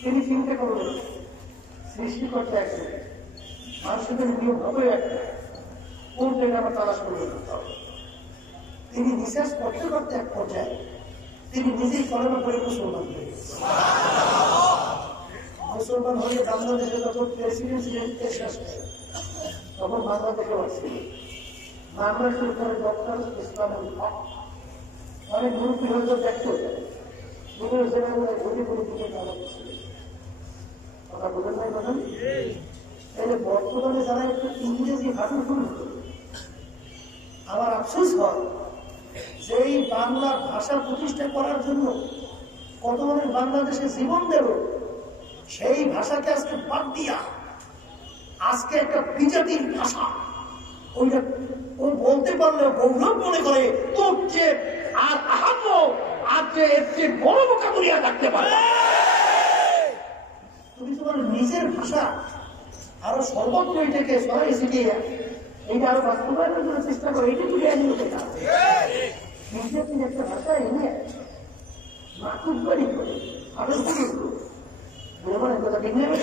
তিনি চিন্তা করলেন সৃষ্টিকর্তা একজন, মানুষের নিয়ম হবে একটা, কোন জায়গায় আমরা তালাশ করে করতে হবে। তিনি রিসার্চ করতে করতে এক পর্যায়ে তিনি নিজেই কলমা করে মুসলমান হয়ে মুসলমান হয়ে বাংলাদেশে যখন প্রেসিডেন্ট শেষ হয় তখন বাংলাদেশে আসছিল বাংলাদেশের উপরে ডক্টর ইসলামুল হক অনেক মুরব্বী হয়তো দেখতে বিভিন্ন জায়গায় ঘুরে ঘুরে দিকে তারা কথা বলেন নাই বলেন। তাহলে বর্তমানে যারা একটু ইংরেজি ভাষা শুরু করে আমার আফসোস হয় যে এই বাংলা ভাষা প্রতিষ্ঠা করার জন্য কত মানুষ বাংলাদেশে জীবন দেব, সেই ভাষাকে আজকে বাদ দিয়া আজকে একটা বিজাতির ভাষা ওইটা ও বলতে পারলেও গৌরব মনে করে তোর চেয়ে আর আহাম্য আর এর চেয়ে বড় ভোকাবুলারি থাকতে পারে। তুমি তোমার নিজের ভাষা আরো সর্বত্র এটাকে সরাই ছিটিয়ে এইটা আরো বাস্তবায়নের জন্য চেষ্টা করে, এটা তুলে আনি না নিজের তিনি একটা ভাষা এনে মাতুক বাড়ি করে আরো বলে কথা ঠিক নেবে।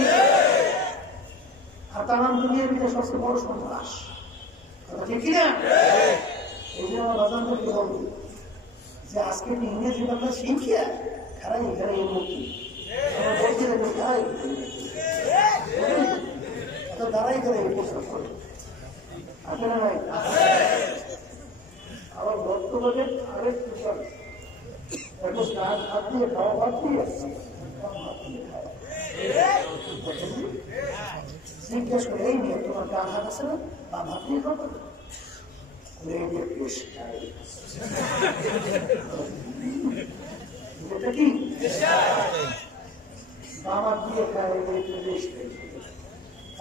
আর তার নাম দুনিয়ার ভিতরে সবচেয়ে বড় সন্ত্রাস, কথা ঠিক কিনা? এই জন্য আমার বাজানদেরকে বলবো যে আজকে ইংরেজি বাংলা শিখিয়া খারাই এখানে এই মুক্তি আমার বলতে দেবে খাই দাঁড়াই করে এই প্রশ্ন করে আছে না নাই? আবার বর্তমানে আরেক বিষয় হাত দিয়ে খাওয়া বাদ দিয়ে জিজ্ঞেস করে এই নিয়ে তোমার ডান হাত আছে না বা ভাত দিয়ে খাওয়া এটা কি আমার দিয়ে খায়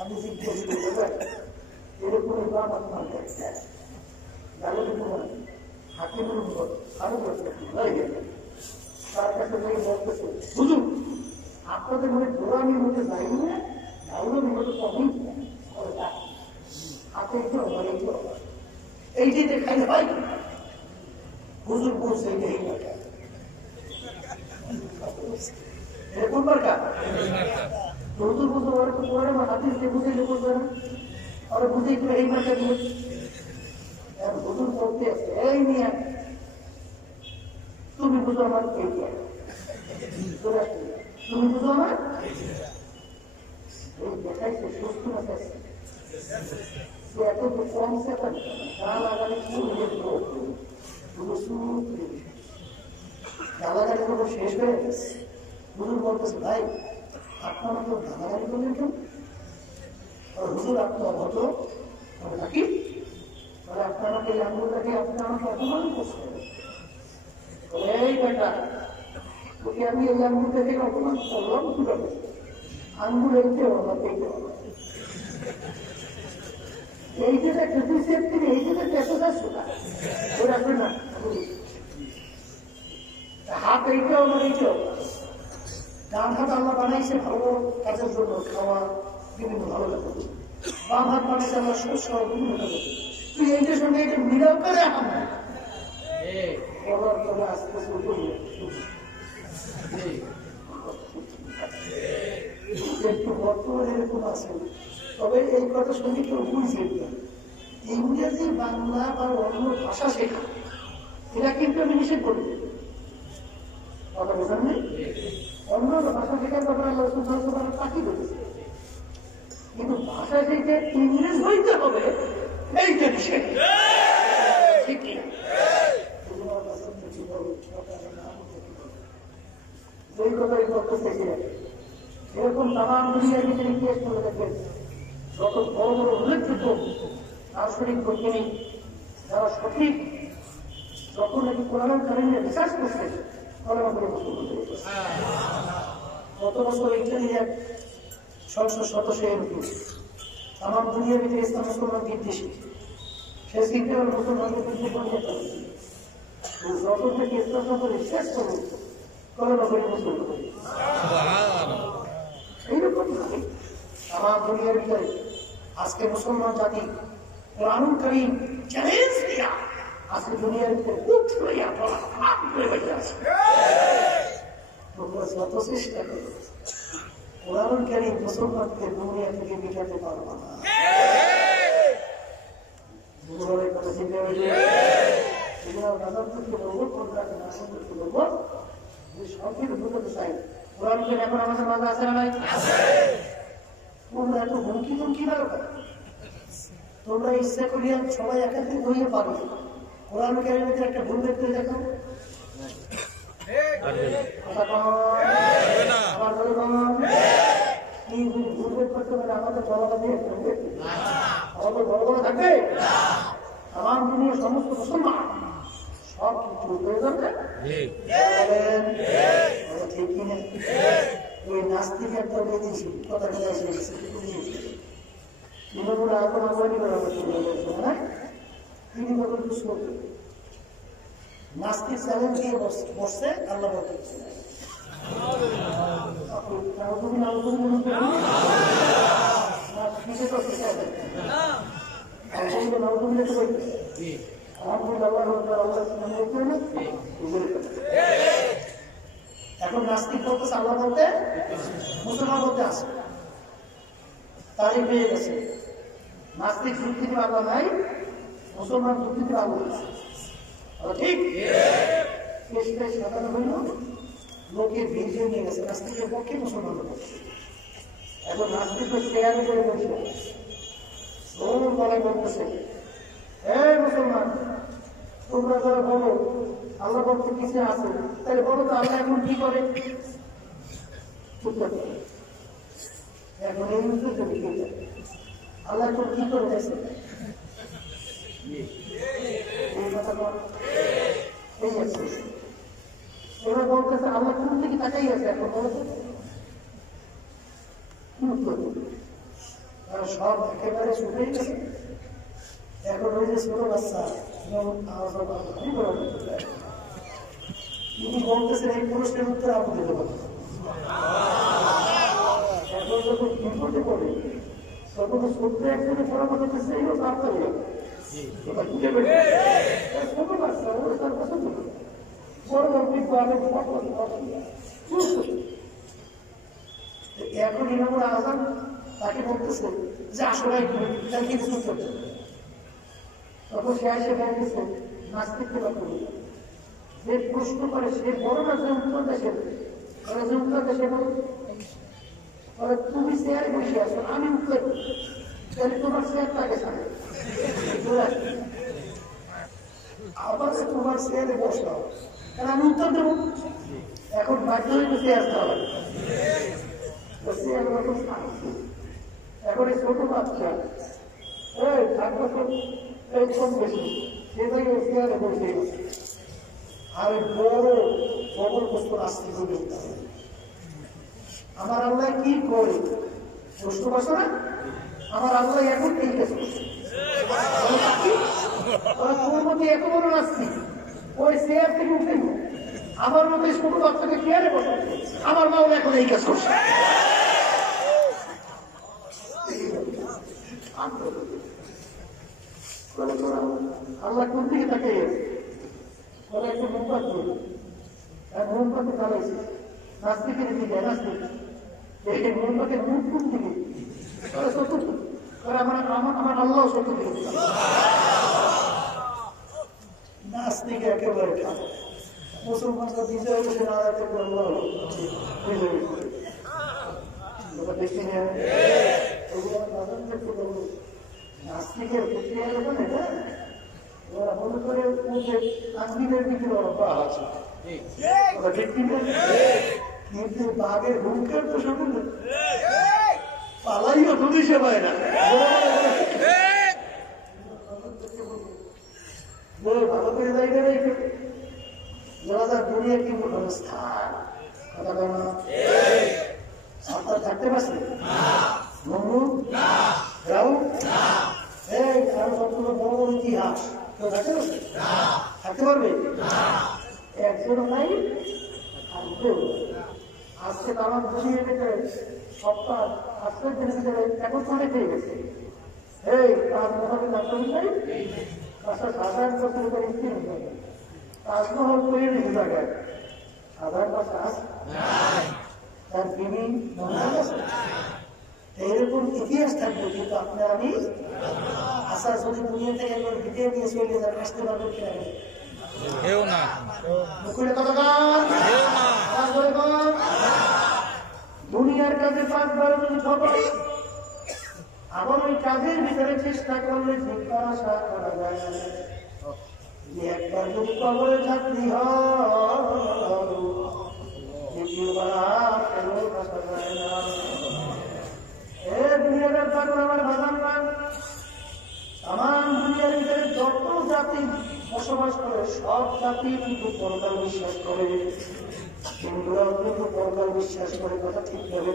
আমি জিজ্ঞেস করে এরকম আমার হাকিমের আরো তার কাছে বলতেছে হুজুর আপনাদের মনে গোড়ামির মধ্যে যাইনি না গাউলের মধ্যে কমই হাতে এই যে দেখাই হয় হুজুর বলছে এই এরকম দরকার হুজুর বলতে ওরা তো পড়ে না হাতিস দিয়ে বুঝে বলবে না ওরা বুঝে একটু এই মার্কা দিয়ে হুজুর করতে আছে এই নিয়ে তুমি বুঝো আমার এই তুমি বুঝো আমার এই দেখাইছে সুস্থ না এত কমছে গা লাগালে গালাগালি যখন শেষ হয়ে গেছে হুজুর বলতেছে ভাই আপনারা তো গালাগালি করলেন কেন? হুজুর আপনি অভদ্র নাকি? তাহলে আপনাকে এই আঙ্গুলটাকে আপনি আমাকে অপমান করছেন। এই বেটা তোকে আমি এই আঙ্গুলটাকে অপমান করলাম কিভাবে? আঙ্গুল এইতে হলো এইতে হলো এই যে একটা দুই সেট থেকে এই যে এত যাচ্ছে না ওই রাখবে না হাত এইটাও আমার এইটাও ডান হাত আল্লাহ বানাইছে ভালো কাজের জন্য খাওয়া বিভিন্ন ভালো লাগে বাম হাত বানাইছে আমরা শস্য বিভিন্ন কাজে তুই এইটার সঙ্গে এটা মিলাও করে এখন একটু বর্তমানে এরকম আছে তবে এই কথা শুনে কেউ বুঝবে ইংরেজি বাংলা বা অন্য ভাষা শেখা এটা কিন্তু আমি নিষেধ করি কথা বোঝেন নেই অন্য ভাষা শেখার ব্যাপারে আল্লাহ তাকি বলেছে কিন্তু ভাষা শিখে ইংরেজ হইতে হবে এইটা নিষেধ ঠিক যেই কথা এই করতে চেয়েছে এরকম নানান দুনিয়ার ভিতরে ইতিহাস করে দেখবেন যত বড় বড় উল্লেখযোগ্য দার্শনিক বৈজ্ঞানিক যারা সঠিক যখন নাকি কোরআন কারিমে রিসার্চ করছে কলেমা করে মুসলমান হয়ে গেছে। গত বছর ইন্টারনেট সংসদ সদস্য এমপি আমার দুনিয়ার ভিতরে ইসলাম মুসলমান বিদ্বেষী সে চিন্তা মুসলমানদের বিদ্বেষ যত থেকে ইসলাম করে রিসার্চ করবে কলেমা করে মুসলমান হয়ে এইরকম ভাবে আমার দুনিয়ার ভিতরে আজকে মুসলমান জাতি কোরআনুল কারীম চ্যালেঞ্জ দিয়া আজকে দুনিয়ার ভিতরে উঠ লইয়া বলা ভাগ করে বেঁচে আছে তোমরা যত চেষ্টা করো কোরআনুল কারীম মুসলমানকে দুনিয়া থেকে মিটাতে পারবো না মুসলমানের কথা চিন্তা হয়েছে রাজাকে বলবো কোনটাকে না সম্পর্কে বলবো যে সবকিছু বুঝতে চাই কোরআন এখন আমাদের মাঝে আছে না নাই? তোমরা এত হুমকি টুমকি দরকার তোমরা ইচ্ছা করিয়া সবাই একাধিক হইয়া পারো কোরআন কারীমের একটা ভুল দেখতে দেখো ভুল বের করতে পারে আমাদের বড়টা দিয়ে আমাদের বড় বড় থাকবে আমার দুনিয়ার সমস্ত মুসলমান সব কিছু হয়ে যাবে ঠিক কিনা ওই নাস্তিক একটা বেরিয়েছি কথা বলে এসেছে বলে এখন আমরাই করা তিনি বলেন কিছু নাস্তিক চ্যালেঞ্জ দিয়ে বসছে আল্লাহ বলতে কিছু তো শেখায় দেয় আলহামদুলিল্লাহ এখন নাস্তিক বলতেছে আল্লাহ বলতে মুসলমান বলতে আসে তারই পেয়ে গেছে নাস্তিক যুক্তি দিয়ে আল্লাহ নাই মুসলমান যুক্তি দিয়ে আল্লাহ ঠিক সাধারণ হইল লোকের ভিড় নিয়ে গেছে নাস্তিকের পক্ষে মুসলমান এখন নাস্তিক শেয়ারে করে বসে ওর বলে বলতেছে এই মুসলমান তোমরা যারা বলো আল্লাহ বলতে কিছু আছে তাহলে বলো তো আল্লাহ এখন কি করে এখন এই আল্লাহ এখন কি করে গেছে এই কথা এই আছে ওরা বলতেছে আল্লাহ কোন দিকে তাকাই আছে এখন বলতে কি উত্তর সব একেবারে শুনেই গেছে এখন ওই যে ছোট বাচ্চা তিনি বলতেছেন এই প্রশ্নের উত্তর আপনি দিতে পারেন এখন যখন বিপদে পড়ে তখন তো সত্য একজনের পরামর্শ করতেছে এই আপনার ছোট বাচ্চা ওরা তার পছন্দ করে বড় বড় কিন্তু আমি এখন ইমামুল আজম তাকে বলতেছে যে আসলে তার কিছু করতে তখন সে এসে বলতেছে নাস্তিককে লক্ষ্য করি যে প্রশ্ন করে সে বড় না যে উত্তর দেশে যে উত্তর দেশে বলে তুমি চেয়ারে বসে আসো আমি উত্তর তাহলে তোমার চেয়ারটাকে ছাড়ে আবার তোমার চেয়ারে বসলাম কারণ আমি উত্তর দেবো এখন বাধ্য হয়ে চেয়ার চাওয়া এখন এই ছোট বাচ্চা এই 8 বছর এই কম বেশি সেটাই চেয়ারে বসে আর বড় খবর বস্তু আসতে হবে আমার আল্লাহ কি করে প্রশ্ন বসে না আমার আল্লাহ এখন এই কাজ করছে তোর মধ্যে এত বড় আসছি ওই চেয়ার থেকে উঠে আমার মধ্যে ছোট বাচ্চাকে চেয়ারে বসে আমার মা এখন এই কাজ করছে আল্লাহ কোন দিকে তাকে ওরা একটু মোমবাত করবে আর মোমবাতি চালাইছে নাস্তিকের দিকে নাস্তিক এই মোমবাতের মুখ কোন দিকে আমার আল্লাহ সত্য দিকে নাস্তিকে একেবারে খাবে মুসলমানরা বিজয় বসে না রাখতে আল্লাহ দেখি না নাস্তিকের প্রক্রিয়া যখন এটা ওরা মনে করে আঙ্গিনের দিকে ওরা পাওয়া আছে কিন্তু বাঘের হুমকার তো সামনে পালাইও তো দিশে পায় না ভালো করে জায়গা নেই যারা দুনিয়া কি অবস্থান কথা বল না সরকার থাকতে পারছে মঙ্গু রাউ এই আর সবগুলো বড় বড় ইতিহাস কেউ থাকতে পারবে থাকতে পারবে একজনও নাই আজকে আমার দুনিয়া ভিতরে সপ্তাহ আজকের দিনের ভিতরে এখন অনেক হয়ে গেছে এই তার মোটামুটি ডাক্তার নাই 5,000 বছর ধরে স্ত্রী তাজমহল তৈরি রেখে জায়গায় 1000 বছর তার বিনি এইরকম ইতিহাস থাকবে কিন্তু আপনার আমি আশা যদি দুনিয়া থেকে একবার বিদায় নিয়ে চলে যান আসতে পারবেন কিনা দুনিয়ার কাজে 5-12 যদি খবর আবার ওই কাজের ভিতরে চেষ্টা করলে জিজ্ঞাসা করা যায় একবার যদি কবরে চাকরি দুনিয়ার পাগল আমার ভাষণ নাম আমার দুনিয়ার ভিতরে যত জাতি বসবাস করে সব জাতি কিন্তু পরকাল বিশ্বাস করে হিন্দুরাও কিন্তু পরকাল বিশ্বাস করে কথা ঠিক ভাবে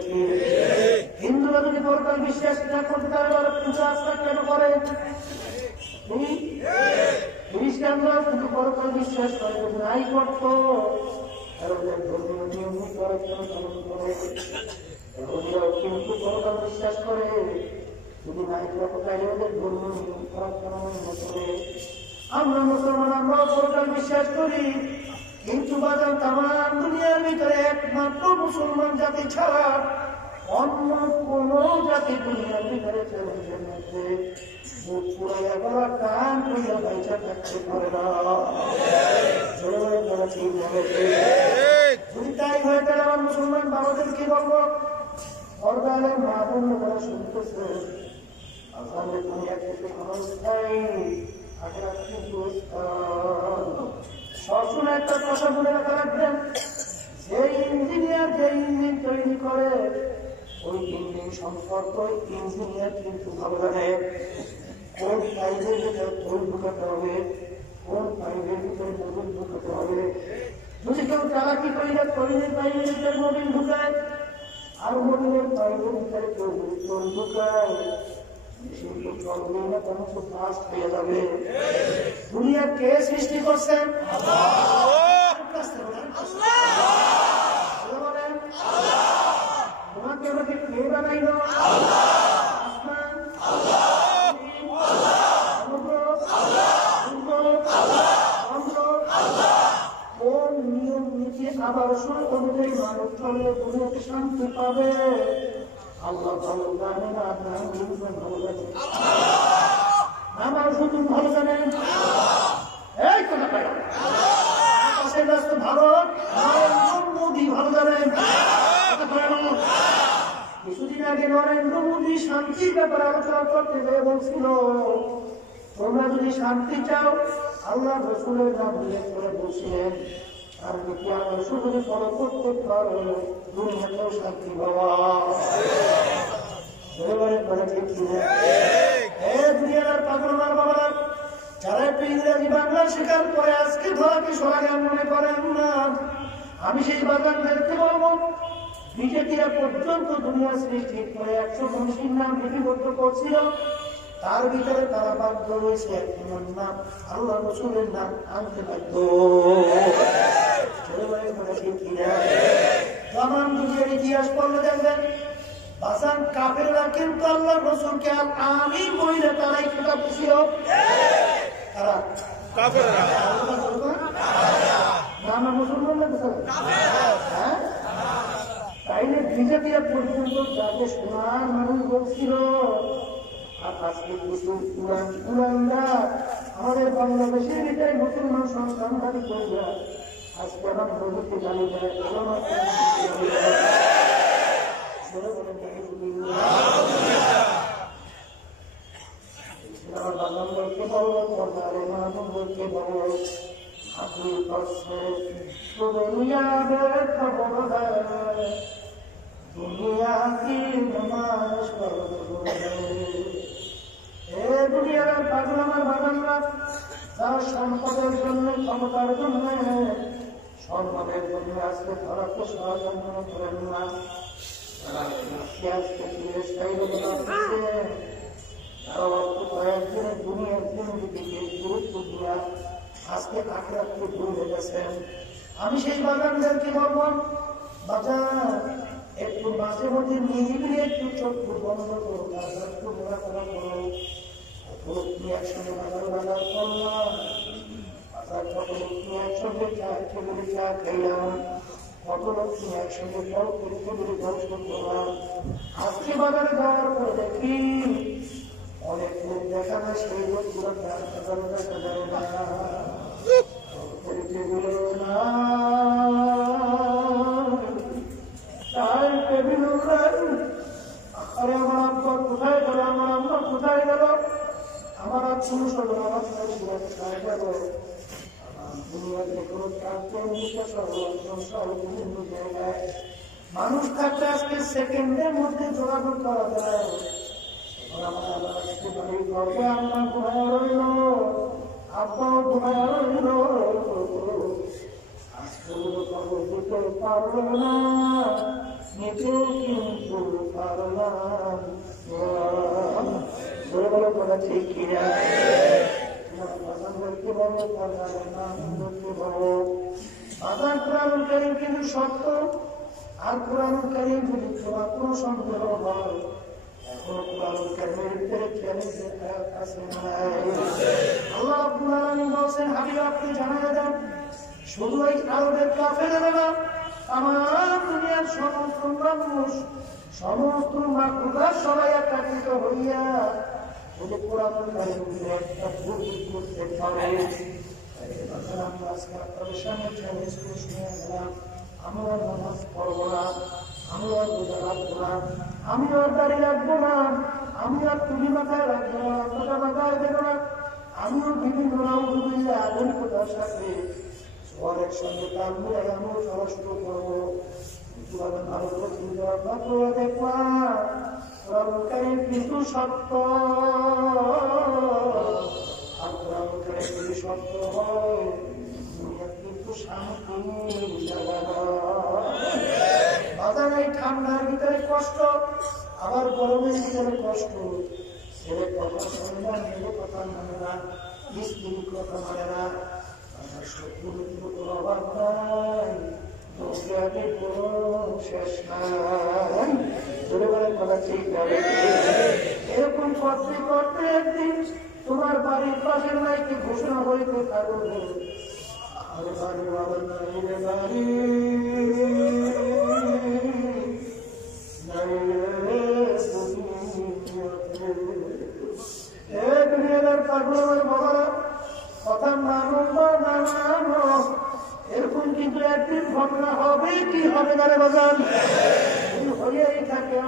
হিন্দুরা যদি পরকাল বিশ্বাস না করতে তাহলে পূজা আস্থা কেন করে খ্রিস্টানরা কিন্তু পরকাল বিশ্বাস করে নাই করত ধর্মীয় নিয়ম করে কিন্তু পরকাল বিশ্বাস করে যদি নায়িকা কোথায় ওদের ধর্ম করে আমরা মুসলমান, আমরাও সরকার বিশ্বাস করি, কিন্তু বাজার তামাম দুনিয়ার ভিতরে একমাত্র মুসলমান জাতি ছাড়া অন্য কোন জাতি দুনিয়ার ভিতরে চ্যালেঞ্জের মধ্যে বুক পুরাইয়া গলা টান করিয়া বাইচা থাকতে পারে না। যদি তাই হয় তাহলে আমার মুসলমান বাবাদের কি বলবো? সরকারের মা বন্ধু তারা শুনতেছে আসলে দুনিয়া থেকে ক্ষণস্থায়ী আখেরাত কিন্তু সবসময় একটা কথা বলে রাখা রাখবেন, যে ইঞ্জিনিয়ার যে ইঞ্জিন তৈরি করে ওই ইঞ্জিন সম্পর্ক ইঞ্জিনিয়ার কিন্তু ভালো জানে কোন পাইপের ভিতরে তৈরি ঢুকাতে হবে, কোন পাইপের ভিতরে মোবিল ঢুকাতে হবে। যদি কেউ চালাকি করিলে তৈরির পাইপের ভিতরে মোবিল ঢুকায় আর মোবিলের পাইপের ভিতরে কেউ তৈরি ঢুকায়, চলবে না, তখন খুব ফাস্ট হয়ে যাবে। দুনিয়া কে সৃষ্টি করছেন? তোমাকে আমাকে কে বানাইল? কোন নিয়ম নীতি আদর্শ অনুযায়ী মানুষ চললে দুনিয়াতে শান্তি পাবে? আল্লাহ ভালো জানেন, আপনার ভালো জানেন, আমার শুধু ভালো জানেন। এই কথা পাশে ব্যস্ত ভারত নরেন্দ্র মোদী ভালো জানেন। কিছুদিন আগে নরেন্দ্র মোদী শান্তির ব্যাপারে আলোচনা করতে যেয়ে বলছিল, তোমরা যদি শান্তি চাও আল্লাহ রসুলের নাম উল্লেখ করে বলছিলেন, আর যদি আমার রসুল যদি ফলো করতে পারো দুনিয়াতেও শান্তি পাওয়া। দুনিয়ার পাগল বাবা যারা একটু ইংরেজি বাংলা শেখার পরে আজকে ধরাকে সরাগে মনে করেন না, আমি সেই বাগানদেরকে বলবো বিজেপিরা পর্যন্ত দুনিয়া সৃষ্টি করে 100 মনীষীর নাম লিপিবদ্ধ করছিল, তার ভিতরে তারা বাধ্য হয়েছে একজনের নাম আল্লাহ রসুলের নাম আনতে বাধ্য। তমাম দুনিয়ার ইতিহাস পড়লে দেখবেন বাসান কাফেররা কিন্তু আল্লাহ রসুলকে আমি বইলে তারাই কিতাব ছিল। তারা কাফেররা না মুসলমান হ্যাঁ, তাইলে বিজেপিরা পর্যন্ত যাকে সোনার মানুষ বলছিল, আর আজকে কিছু পুরানরা আমাদের বাংলাদেশের এটাই মুসলমান সন্তানধারী করিয়া আজকে আমার প্রভুকে জানি যায়। আমার বাগানকে বলো, পর্দারে মানুষকে বলো, আপনি করছে দুনিয়া খবর দুনিয়া কি নমাজ দুনিয়ার পাগল আমার বাগানরা তারা সম্পদের জন্য, ক্ষমতার জন্য, সম্মানের জন্য আজকে তারা তো সহজন্য করেন না। আজকে কয়েকদিনের দুনিয়ার জিন্দিগিকে গুরুত্ব দিয়া আজকে আখেরাতকে ভুলে গেছেন। আমি সেই বাগানদেরকে বলবো, বাজার একটু মাঝে মধ্যে নিরিবিলি একটু চক্ষু বন্ধ করো, একটু ঘোরাফেরা করো। একসঙ্গে বাজার বাজার করলাম, বাজার কত লোক একসঙ্গে চা খাইলাম, কত লোক একসঙ্গে জল করে দর্শন করলাম। আজকে বাজারে যাওয়ার পরে দেখি অনেক লোক দেখা যায়, সেই লোকগুলো দেখা যায় না, তাই টেবিল আরে আমার আব্বা কোথায় গেল, আমার আম্মা কোথায় গেল, আমার পুরুষ হল আমার কোথায় গেল। মানুষ থাকতে আজকে সেকেন্ডের মধ্যে যোগাযোগ করা যায়। আম্মা ঘুমায় রইল, আব্বাও ঘুমায় রইল, আজকে দিতে পারল না, নিতেও কিন্তু পারলাম। ঠিক কিনা কিন্তু সত্য, আর কোরআন কারীম যদি তোমার কোন সন্দেহ হয় আল্লাহ রাব্বুল আলামিন বলেন হাবিব আপনি জানিয়ে দেন শুধু এই আরবের কাফেররা না আমার দুনিয়ার সমস্ত মানুষ সমস্ত মাখলুকাত সবাই একত্রিত হইয়া ওই কোরআনুল কারীমের একটা ভুল করতে পারে। আজকে আপনাদের সামনে চ্যালেঞ্জ করে আমরা নামাজ পড়বো না, আমি আর রোজা রাখবো না, আমি আর দাঁড়িয়ে রাখবো না, আমি আর তুলি মাথায় রাখবো না, কথা মাথায় দেবো না, আমিও বিভিন্ন নাউজুবিল্লাহ আধুনিকতার সাথে সবার সঙ্গে তাল মিলাই আমিও চলা শুরু করবো। ভালো করে চিন্তা করে দেখবা কোরআনুল কারীম কিন্তু সত্য, আর কোরআনুল কারীম যদি সত্য হয় কিন্তু শান্তির জায়গা। বাজারে ঠান্ডার ভিতরে কষ্ট, আবার গরমের ভিতরে কষ্ট। ছেলে কথা শোনে না, মেয়ে কথা মানে না, স্ত্রীর কথা মানে না, শত্রুর কোনো অভাব নাই, শেষ নাই। কথা ঠিক হবে। এরকম করতে করতে একদিন তোমার বাড়ির পাশের লাইকে ঘোষণা হইতে থাকবে কথা মানো না মানো, এরকম কিন্তু একদিন ঘটনা হবে কি হবে না রে বাজান, হইয়াই থাকে।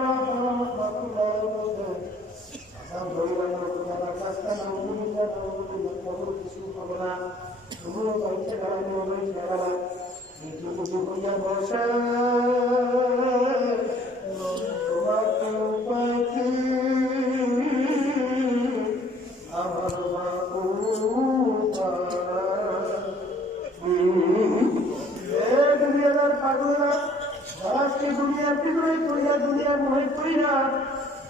কিছু হবে না, তুমিও বাড়িতে বেড়ানো কিন্তু কিছু হইয়া বসে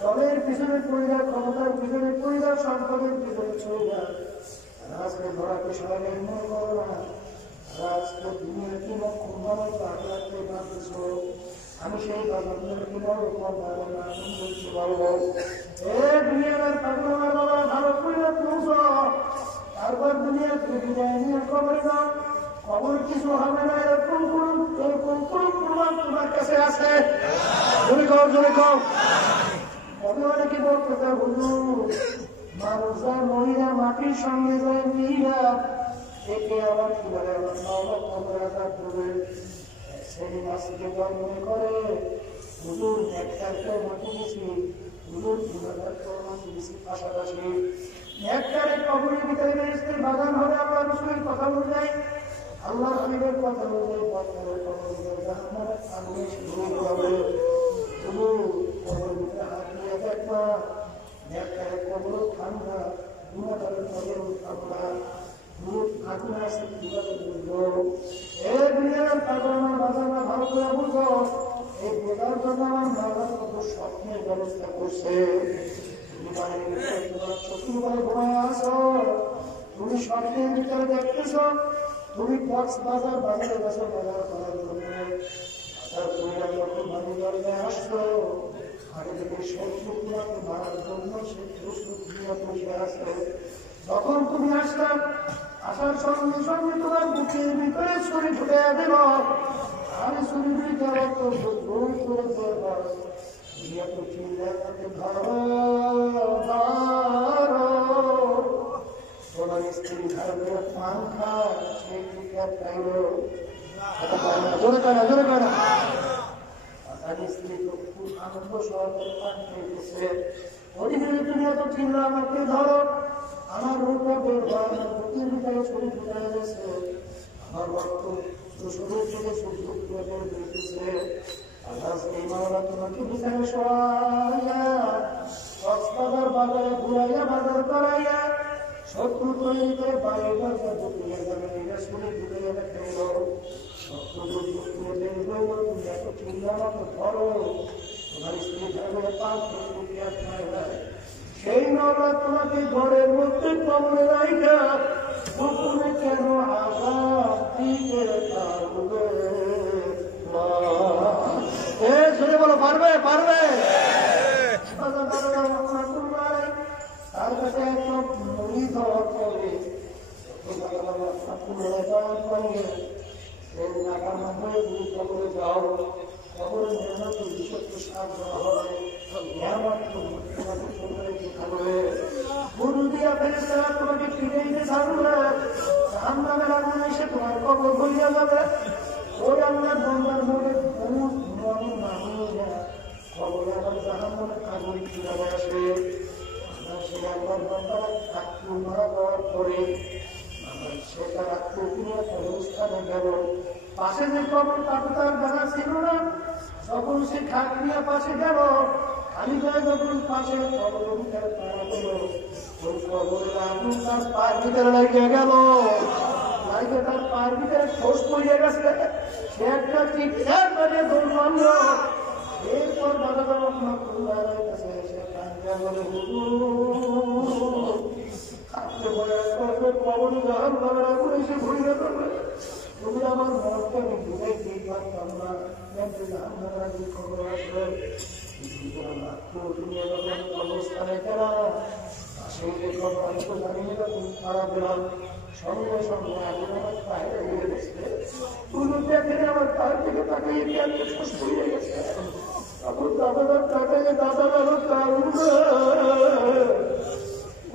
দলের পিছনে পড়িয়া, ক্ষমতার পিছনে পড়িয়া, সম্পদের পিছনে পড়িয়া আজকে ধরাকে সবাই মনে করো না। আজকে দুনিয়ার কি কোরবানি রাখতে পারতেছ, আমি সেই বাজার কিভাবে বলছি বলবো এ দুনিয়ার পাগলার বাবা ভালো করিয়া পৌঁছ, তারপর দুনিয়ার বিদায় নিয়ে খবর দাও, খবর কিছু হবে না। এরকম কোন প্রমাণ তোমার কাছে আছে? জোরে কও, জোরে কও। অনেকে বলতে চাও হুজুর মানুষ যায় মহিলা মাটির সঙ্গে যায় মিয়া একে আবার কিভাবে আমার মাওলা কবর আঘাত করবে। সেই মাসিকে মনে করে হুজুর একটা মাটি দিছি, হুজুর ২০০০ মাটি দিছি, পাশাপাশি একটারে কবরের ভিতরে বেরেস্তের বাগান হবে। আল্লাহ রসুলের কথা অনুযায়ী, আল্লাহ হাবিবের কথা অনুযায়ী কবরের জাহান্নামের আগুনে শুরু হবে। হুজুর কবরের ভিতরে হাত দিয়ে দেখবা একটারে কবর ঠান্ডা, দুটারে কবর ঠান্ডা, আগুন আছে কিভাবে বুঝবো? এ দুনিয়ার পাগল বাজানা ভালো করে বুঝো, এই বোঝার জন্য আমার বাবা কত স্বপ্নের ব্যবস্থা করছে। চতুর করে ঘুমায় আসো, তুমি স্বপ্নের ভিতরে দেখতেছ তুমি কক্সবাজার বাজারে গেছো বাজার করার জন্য, যখন বাড়ি দরজায় আসছো আগে থেকে শত্রুগুলাকে মারার জন্য সেই প্রস্তুতিগুলো বসে আসো। যখন তুমি আসলাম, আসার সঙ্গে সঙ্গে তোমার বুকের ভিতরে ছুরি ঢুকে দিল, আমি ছুরি দিতে জোর করে তোমার স্ত্রী ধরবে পান খায়, সে ক্রিকেট খাইল, জোরে কানা জোরে কানা। স্ত্রী তো খুব আনন্দ সহকারে পান খেয়েছে, ওদিকে তুমি এত চিন্তা আমাকে ধরো, আমার রূপটা বের হয়, আমার বুকের ভিতরে ছুরি ঢুকে গেছে, আমার রক্ত শরীর থেকে সূর্য বের হইতেছে। এই মাওলা তোমাকে বিছানে শোয়াইয়া কক্সবাজার বাজারে ঘুরাইয়া বাজার করাইয়া শত্রু তৈরি করে বাড়ির দরজা ঢুকিয়ে যাবে, এটা শুনে ঢুকিয়ে দেখাইল শত্রু ঢুকিয়ে বের হইল। তুমি এত চিন্তা মতো ধরো, তোমার স্ত্রী ধরবে পাঁচ ঢুকিয়ে খায় না। সেই মাওলা তোমাকে ঘরের মধ্যে কবরে রাইখা গোপনে কেন আঘাত দিতে পারবে? বলো পারবে পারবে। যাও কবরের মেহনতের বিশুদ্ধ সার দেওয়া হবে গুরু দিয়া ফেরেশতারা তোমাকে ফিরাইতে ছাড়বে জাহান্নামের আগুন এসে তোমার কবর ভরিয়া যাবে ওই আল্লাহর বান্দার মনে বহুত মনে না হয়ে যায় কবরে আবার জাহান্নামের আগুন কিভাবে আসে সেই আল্লাহর বান্দারা চাকরি মারা যাওয়ার পরে সে তার আত্মীয় স্থানে গেল পাশে যে কবর তাকে তার জানা ছিল না যখন সে খাকরিয়া পাশে গেল আমি যাই যখন পাশে কবরের ভিতরে পাড়া গেল ওই কবরের আগুন তার পায়ের ভিতরে লাগিয়ে গেল লাইকে তার পায়ের ভিতরে ঠোস পড়িয়ে গেছে সে একটা চিৎকার করে দৌড় মারল এরপর বাবা রহমাতুল্লাহ কাছে এসে কান্না বলে থাকতে বলে কবর জাহান্নামের আগুন এসে ভরিয়ে দেবে তুমি আমার মনকে আমি বুঝাই দিই পারতাম না জাহান্নামের আগুন খবর আসবে তুমি যখন অবস্থানে গেলা সেই যখন অল্প জানিয়ে তুমি খারাপ পেলাম সঙ্গে সঙ্গে আগুন আমার পায়ে লেগে গেছে তুমি দেখে আমার পায়ের থেকে তাকিয়ে দিয়ে আমি শেষ করিয়ে গেছে তখন দাদার তাকাইয়ে দাদা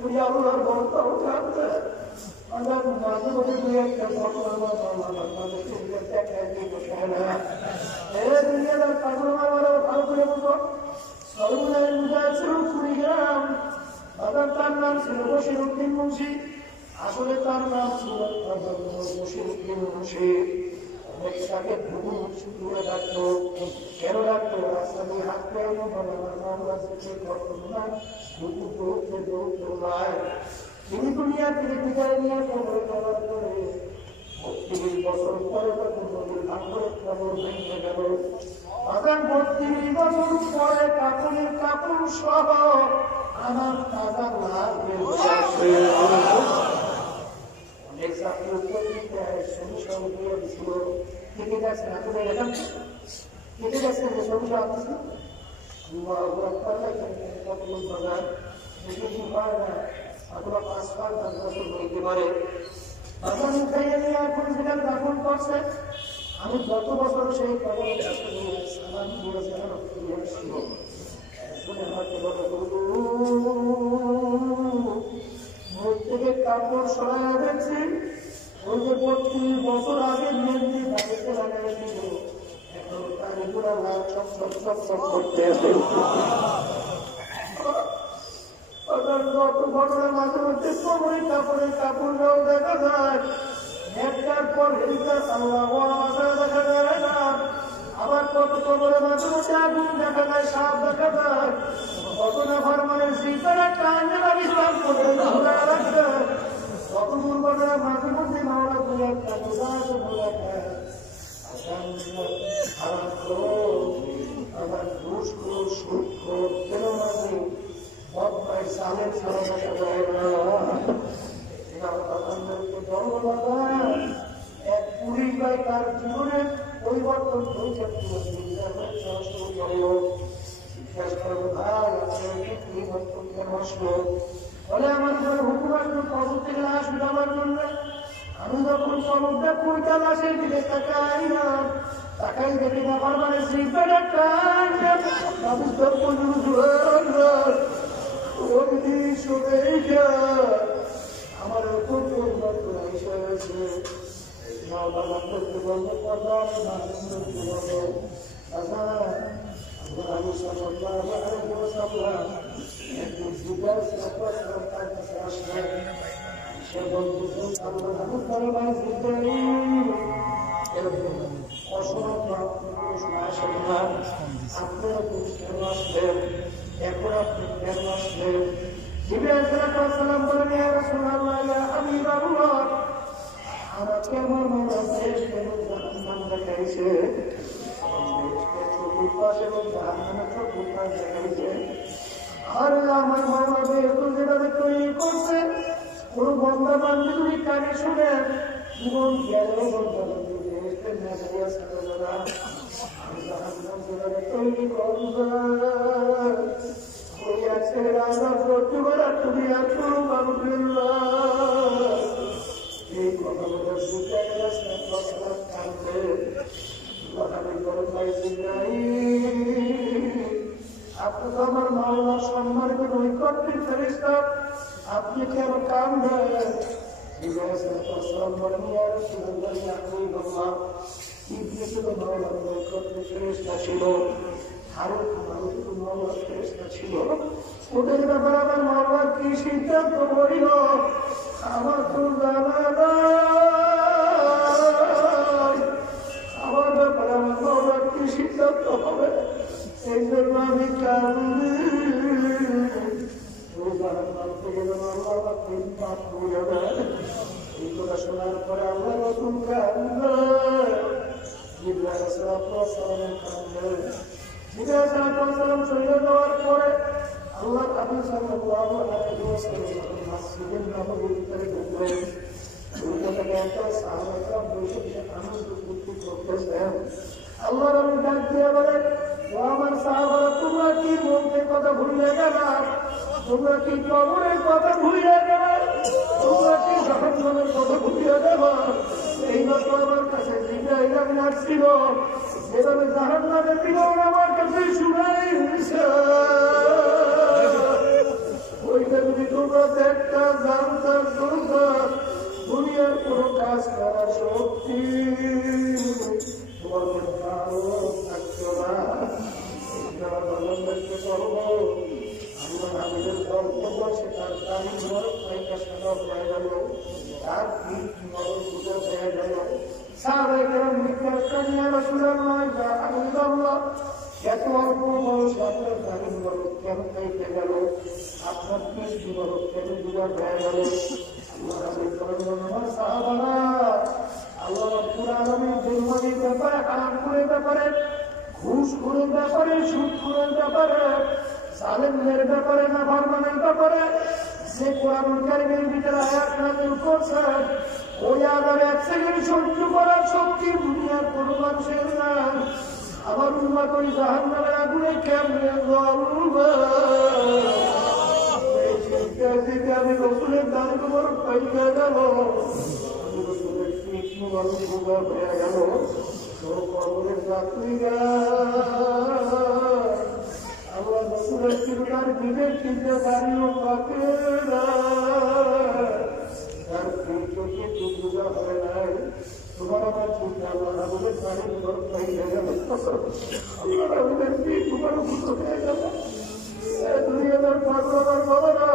উনি আল্লাহর বলতাও থাকবে আমার মাঝে মাঝে দুই একটা ঘটনা দেখায় দিয়ে বসে না দুনিয়ার পাগল মারা ভালো করে বলবো সর্বদাই বুঝাচ্ছিল কুড়িগ্রাম দাদার তার নাম ছিল বশিরউদ্দিন মুন্সি আসলে তার নাম ছিল বশিরউদ্দিন মুন্সি তাকে ভুল করে ডাকতো কেন ডাকতো রাস্তা দিয়ে হাঁটতে এলো বলে আমার নাম রাস্তা করতো না তিনি দুনিয়া থেকে বিদায় নিয়ে কবরে যাওয়ার পরে ৩২ বছর পরে তখন নদীর ভাঙরে কবর ভেঙে গেল ৩২ বছর পরে কাপড়ের কাপড় সহ আমার দাদা লাভ অনেক ছাত্র সমস্যা দিয়ে দিছিল কেটে যাচ্ছেন আসলে এরকম কেটে যাচ্ছেন যে সমস্যা আসছে বাজার বেশি পায় না অথবা ৫-৫ 10 বছর বলতে পারে এখন সেখানে দাফন করছে আমি গত বছর সেই খবর থেকে কাপড় সরাই দেখছি ওই যে ৩২ বছর আগে মেহেন্দি বাড়িতে লাগাই দিল এখন কারিগুলা লাল সব করতে আসে ঘটনার মাঝে মধ্যে কবরে কাপড়ের কাপড়টাও দেখা যায় একটার পর হিলকার দেখা যায় না আবার কত কবরের মাঝে মধ্যে আগুন দেখা যায় সাপ দেখা যায় কত না ফরমানের শীতের একটা আঞ্জেলা বিশ্রাম করতে রাখছে কত দুর্ঘটনার মাঝে মধ্যে মাওলা দুই একটা আবার ঘুষ সুদ কেন মাঝে সালের ছাড়া দেখা যায় না এক পুলিশ ভাই তার জীবনের পরিবর্তন জিজ্ঞাসা করবো ভাই পরিবর্তন কেন আসলো বলে আমার ঘরে হুকুম আসলো কবর থেকে লাশ উঠাবার জন্য আমি যখন কবরটা কুড়িটা লাশের দিকে তাকাই না তাকাই দেখি না আমার মানে শ্রীপের একটা আমার উপর পরিবর্তন এসে হয়েছে এখন আপনি কেন আসলেন জিবরাইল বলেন ইয়া রাসূলুল্লাহ আমি বাবুয়া আমাকে আমার মনে জাহান্নাম দেখাইছে চতুর্পাশে জাহান্নামের চতুর্পাশ দেখাইছে আর আমার মামলা যেহেতু যেভাবে তৈরি করছে কোন বন্ধা বান্ধব যদি কানে শুনে জীবন গেলেও বন্ধা বান্ধব জাহান্নাম যেভাবে তৈরি করবে রাজা তুমি আছো বাবুল্লাহ এই কথা বলে বুঝে গেছে কান্দে আমি বড় পাইছি নাই। আপনি তো আমার মাওলা সম্মানিত নৈকট্যের ফেরেশতা, আপনি কেন কান্দেন? ইবলিস তো মাওলার নৈকট্যের ফেরেশতা ছিল, হারুন মারুত মাওলার ফেরেশতা ছিল। ওদের ব্যাপারে আমার মাওলা কি সিদ্ধান্ত করিল আমার তো জানা নাই। আমার ব্যাপারে আমার মাওলা কি সিদ্ধান্ত হবে এই জন্য আমি কান্দি। এই কথা শোনার পরে আমরা নতুন কান্দে চলে যাওয়ার পরে আল্লাহ আল্লাহ আমি ডাক দিয়ে বলে আমার সাহাবারা তোমরা কি বলতে কথা ভুলে গেলা? তোমরা কি কবরের কথা ভুলে গেলা? তোমরা কি জাহান্নামের কথা ভুলে গেলা? এইমাত্র আমার কাছে জিবরাইল আমিন আসছিল, যেভাবে জাহান্নামের বিবরণ আমার কাছে শুনাই দিছে। ওইটা যদি তোমরা দেখতা জানতা শুনতা দুনিয়ার কোনো কাজ করার শক্তি তোমাদের ভালো থাকতো না। দেখতে পারবো আমরা আমাদের কর্তব্য সেটার তারিখ পরীক্ষা সাদা হয়ে গেল, তার বুঝে হয়ে গেল। এত অল্প বয়স আপনার তারিখ বড় কেন খাইতে গেল? আপনার কি বড় কেন বুঝা হয়ে গেল? আমার সাহাবারা আল্লাহ পুরানো জন্মের ব্যাপারে, হারামপুরের ব্যাপারে, ঘুষখোরের ব্যাপারে, সুদখোরের ব্যাপারে, জালেমদের ব্যাপারে, নাফরমানের ব্যাপারে যে কোরআন কারীমের ভিতরে আয়াত নাযিল করছেন, ওই আযাব এক সেকেন্ড সহ্য করার শক্তি দুনিয়ার কোনো মানুষের নাই। আমার উম্মত ওই জাহান্নামের আগুনে কেমনে জ্বলবে? এই চিন্তা থেকে আমি রাসূলের দান খবর পাইয়া গেল, আমি রাসূলের কৃষ্ণ বুঝা হয়ে গেল। কবরের যাত্রীরা আল্লাহ রাসূলের চিন্তার বিবেক চিন্তা দাঁড়িয়ে পাকে না, তার চোখে চোখ বুঝা হয় নাই। তোমার আমার চিন্তা আল্লাহ রাসূলের দাঁড়িয়ে ঘর পাইয়া গেল, আল্লাহ রাসূলের কি তোমার বুঝো হয়ে গেল। দুনিয়ার পাগল আমার বলো না,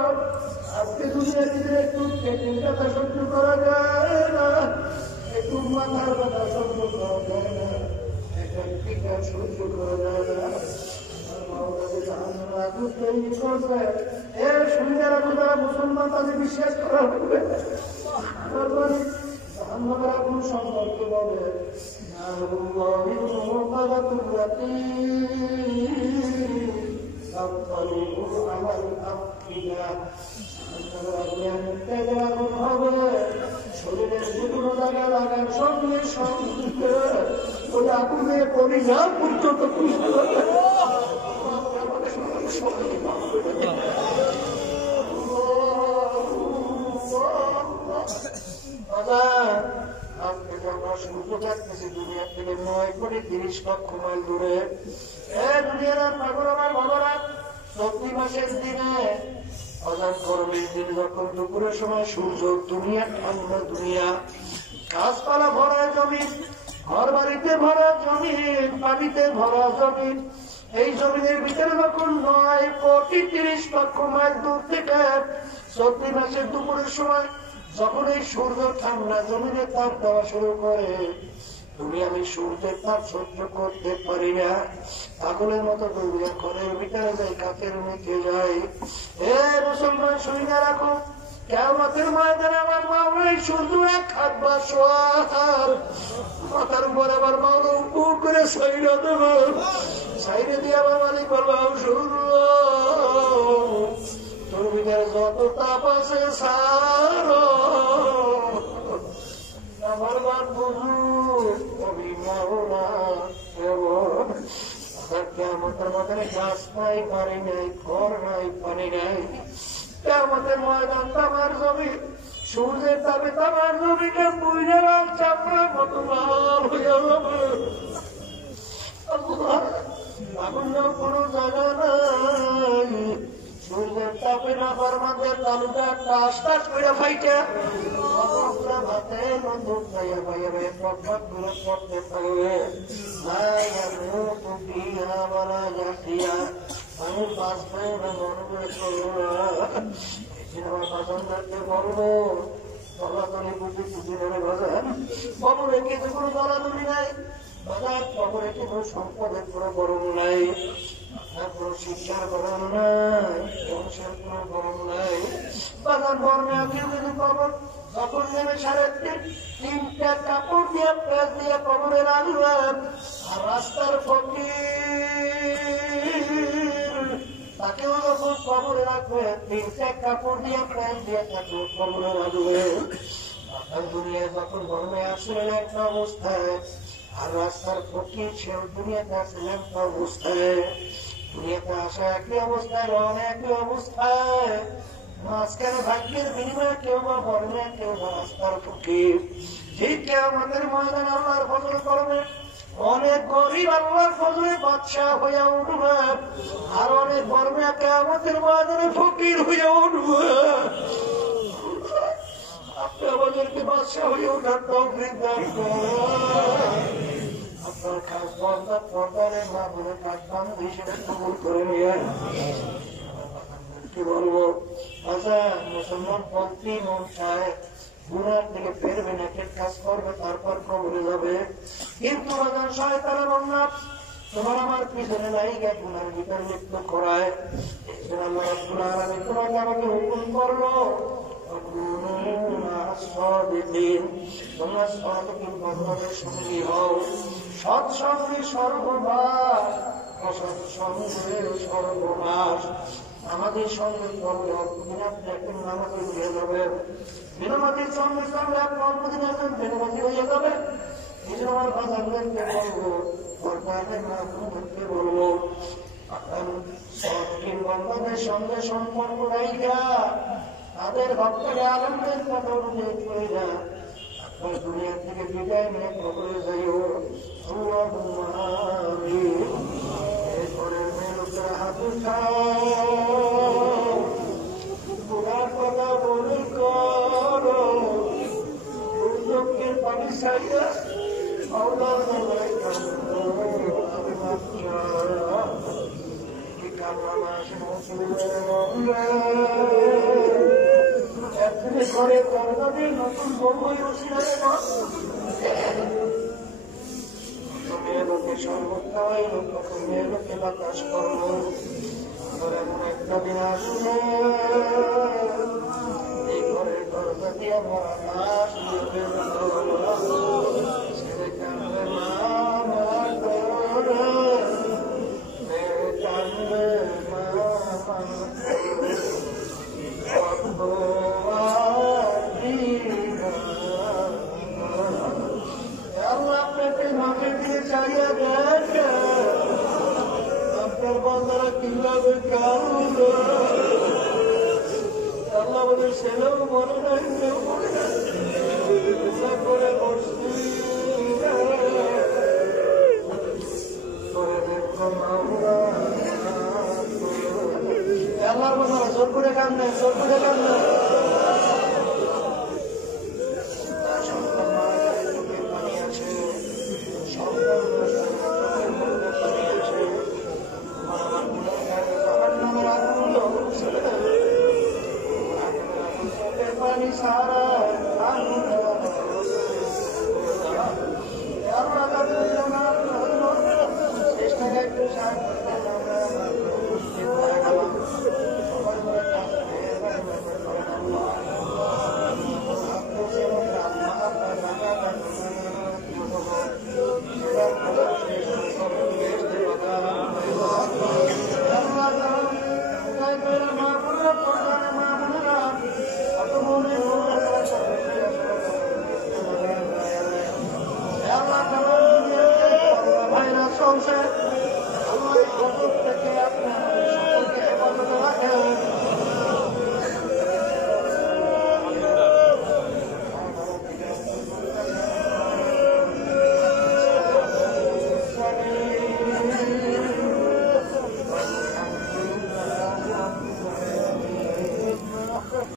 আজকে দুনিয়ার ভিতরে একটু চিন্তা সহ্য করা যায় না, একটু মাথার কথা সহ্য করা যায় না, একটা টিকা সহ্য করা যায় না। মুসলমান তাদের বিশ্বাস করা হবে কোন সম্পর্কে বলে শরীরের যে কোনো জায়গা লাগার সঙ্গে সঙ্গে ওই আগুনে পরিণা পর্যন্ত দুনিয়া থেকে 9:30 লক্ষ মাইল দূরে দুনিয়ার পাগল আমার বাবারা 30 মাসের দিনে অজান করবে দিন যখন দুপুরের সময় সূর্য, দুনিয়া ঠান্ডা, দুনিয়া গাছপালা ভরা জমিন, ঘর বাড়িতে ভরা জমিন, পানিতে ভরা জমিন, এই জমিনের ভিতরে যখন 9:30 লক্ষ মাইল দূর থেকে 30 মাসের দুপুরের সময় যখন এই সূর্য ঠান্ডা জমিনে তাপ দেওয়া শুরু করে, তুমি আমি সূর্যের তাপ সহ্য করতে পারি না, পাগলের মতো দুনিয়া ঘরের ভিতরে যাই, কাকের মেখে যাই। এ মুসলমান শুনে রাখো, কিয়ামতের ময়দানে আমার মাওলা শুধু এক হাত বা সোয়ার মাথার উপর আমার মাওলা উপু করে সাইরা দেব, সাইরে দিয়ে আমার মালিক বলবো তোর ভিতরে যত তাপ আছে সার আমার মান বুঝু অভিমাওনা। কিয়ামতের ময়দানে গাছ নাই, বাড়ি নাই, ঘর নাই, পানি নাই। কিয়ামতের ময়দান তামার জমি, সূর্যের তাপে তোমার জমিকে পুড়ে লাল চামড়ার মতো লাল হয়ে যাবে। আগুন কোনো জায়গা নাই, সূর্যের তাপে না ফরমাদের তালুটা টাস টাস করে ফাইটা ভাতে নতুন খাইয়া পাইয়া পটপট করে পড়তে থাকবে। আমি বাঁচবে না মরবে পছন্দকে বলবো দলাদলি বুঝি বুঝি নেবে বাজার কবরে কিন্তু কোনো দলাদলি নাই, বাজার কবরে কিন্তু সম্পদের কোনো গরম নাই, আপনার কোনো শিক্ষার গরম নাই, বংশের কোনো গরম নাই। বাজার বর্ণে কেউ কিন্তু কবর তখন নেমে 3.5 কাপড় দিয়ে পেঁচ দিয়ে কবরে রাখবেন। আর রাস্তার ফকির তাকেও যখন কবরে রাখবে 3 কাপড় দিয়ে প্যান্ট দিয়ে তাকে কবরে রাখবে। দুনিয়ায় যখন গরমে আসলেন একটা অবস্থায়, আর রাস্তার ফকির সেও দুনিয়াতে আসলেন একটা অবস্থায়। দুনিয়াতে আসা একই অবস্থায়, রওনা একই অবস্থায়, মাঝখানে ভাগ্যের বিনিময়ে কেউ বা গরমে কেউ বা রাস্তার ফকির। ঠিক আমাদের ময়দান আল্লাহর ফজল করবে, অনেক গরিব আল্লাহর ফজলে বাদশাহ হইয়া উঠবে, আর অনেক গরমে কিয়ামতের ময়দানে ফকির হইয়া উঠবে। আপনি আমাদেরকে বাদশাহ হয়ে ওঠার তৌফিক দান করুন। আপনার খাস বন্ধা পর্দারের মা বলে কাজ বান্ধবী সেটা কবুল করে নিয়ে কি বলবো। আচ্ছা মুসলমান পন্থী মন চায় গুনার থেকে ফেরবে না, কাজ করবে তারপর কবরে যাবে। কিন্তু শয়তানের অন্য তোমার আমার পিছনে লাইগা গুনার ভিতরে লিপ্ত করায়। আল্লাহ রাব্বুল আলামিন তোমাকে আমাকে হুকুম করলো তোমরা সাদিকিন বান্দাদের সঙ্গী হও, সৎসঙ্গী সর্বনাশ, অসৎ সঙ্গে সর্বনাশ। আমাদের সঙ্গে করলে অল্পদিন আপনি একদিন নামাজে হয়ে যাবেন, বিনামাজির সঙ্গে সঙ্গে আপনি অল্পদিন একজন বেনামাজি হয়ে যাবেন। এই জন্য আমার বাজারদেরকে বলবো, সরকারের মাধ্যমকে বলবো, সৎকিন বান্দাদের সঙ্গে সম্পর্ক রাইখা তাদের ভক্তের আনন্দের কথা উল্লেখ করে না আপনার দুনিয়া থেকে বিদায় নিয়ে কবরে যাইও। ঘরের মেয়ে লোকেরা হাত উঠাও, গুনার কথা বলে করো, দুর্যোগের পানি ছাড়িয়া ঘরে কর্মদের নতুন বই মেয়ে লোকে সর্বত্র মেয়ে লোকে বাতাস করলো। এমন একটা দিন আসলে এই ঘরের দরজা দিয়ে মরা লাশ ছেলে কাঁদবে, মা মেয়ে কাঁদবে, আপনাকে মাঠে দিয়ে চালিয়ে দেন আপনার বন্ধুরা কিভাবে কারণ আল্লাহ আমাদের ছেলেও মনে নাই, কেউ মনে নাই করে বসছি আল্লাহর কথা জোর করে কান্দে, জোর করে কান্দে।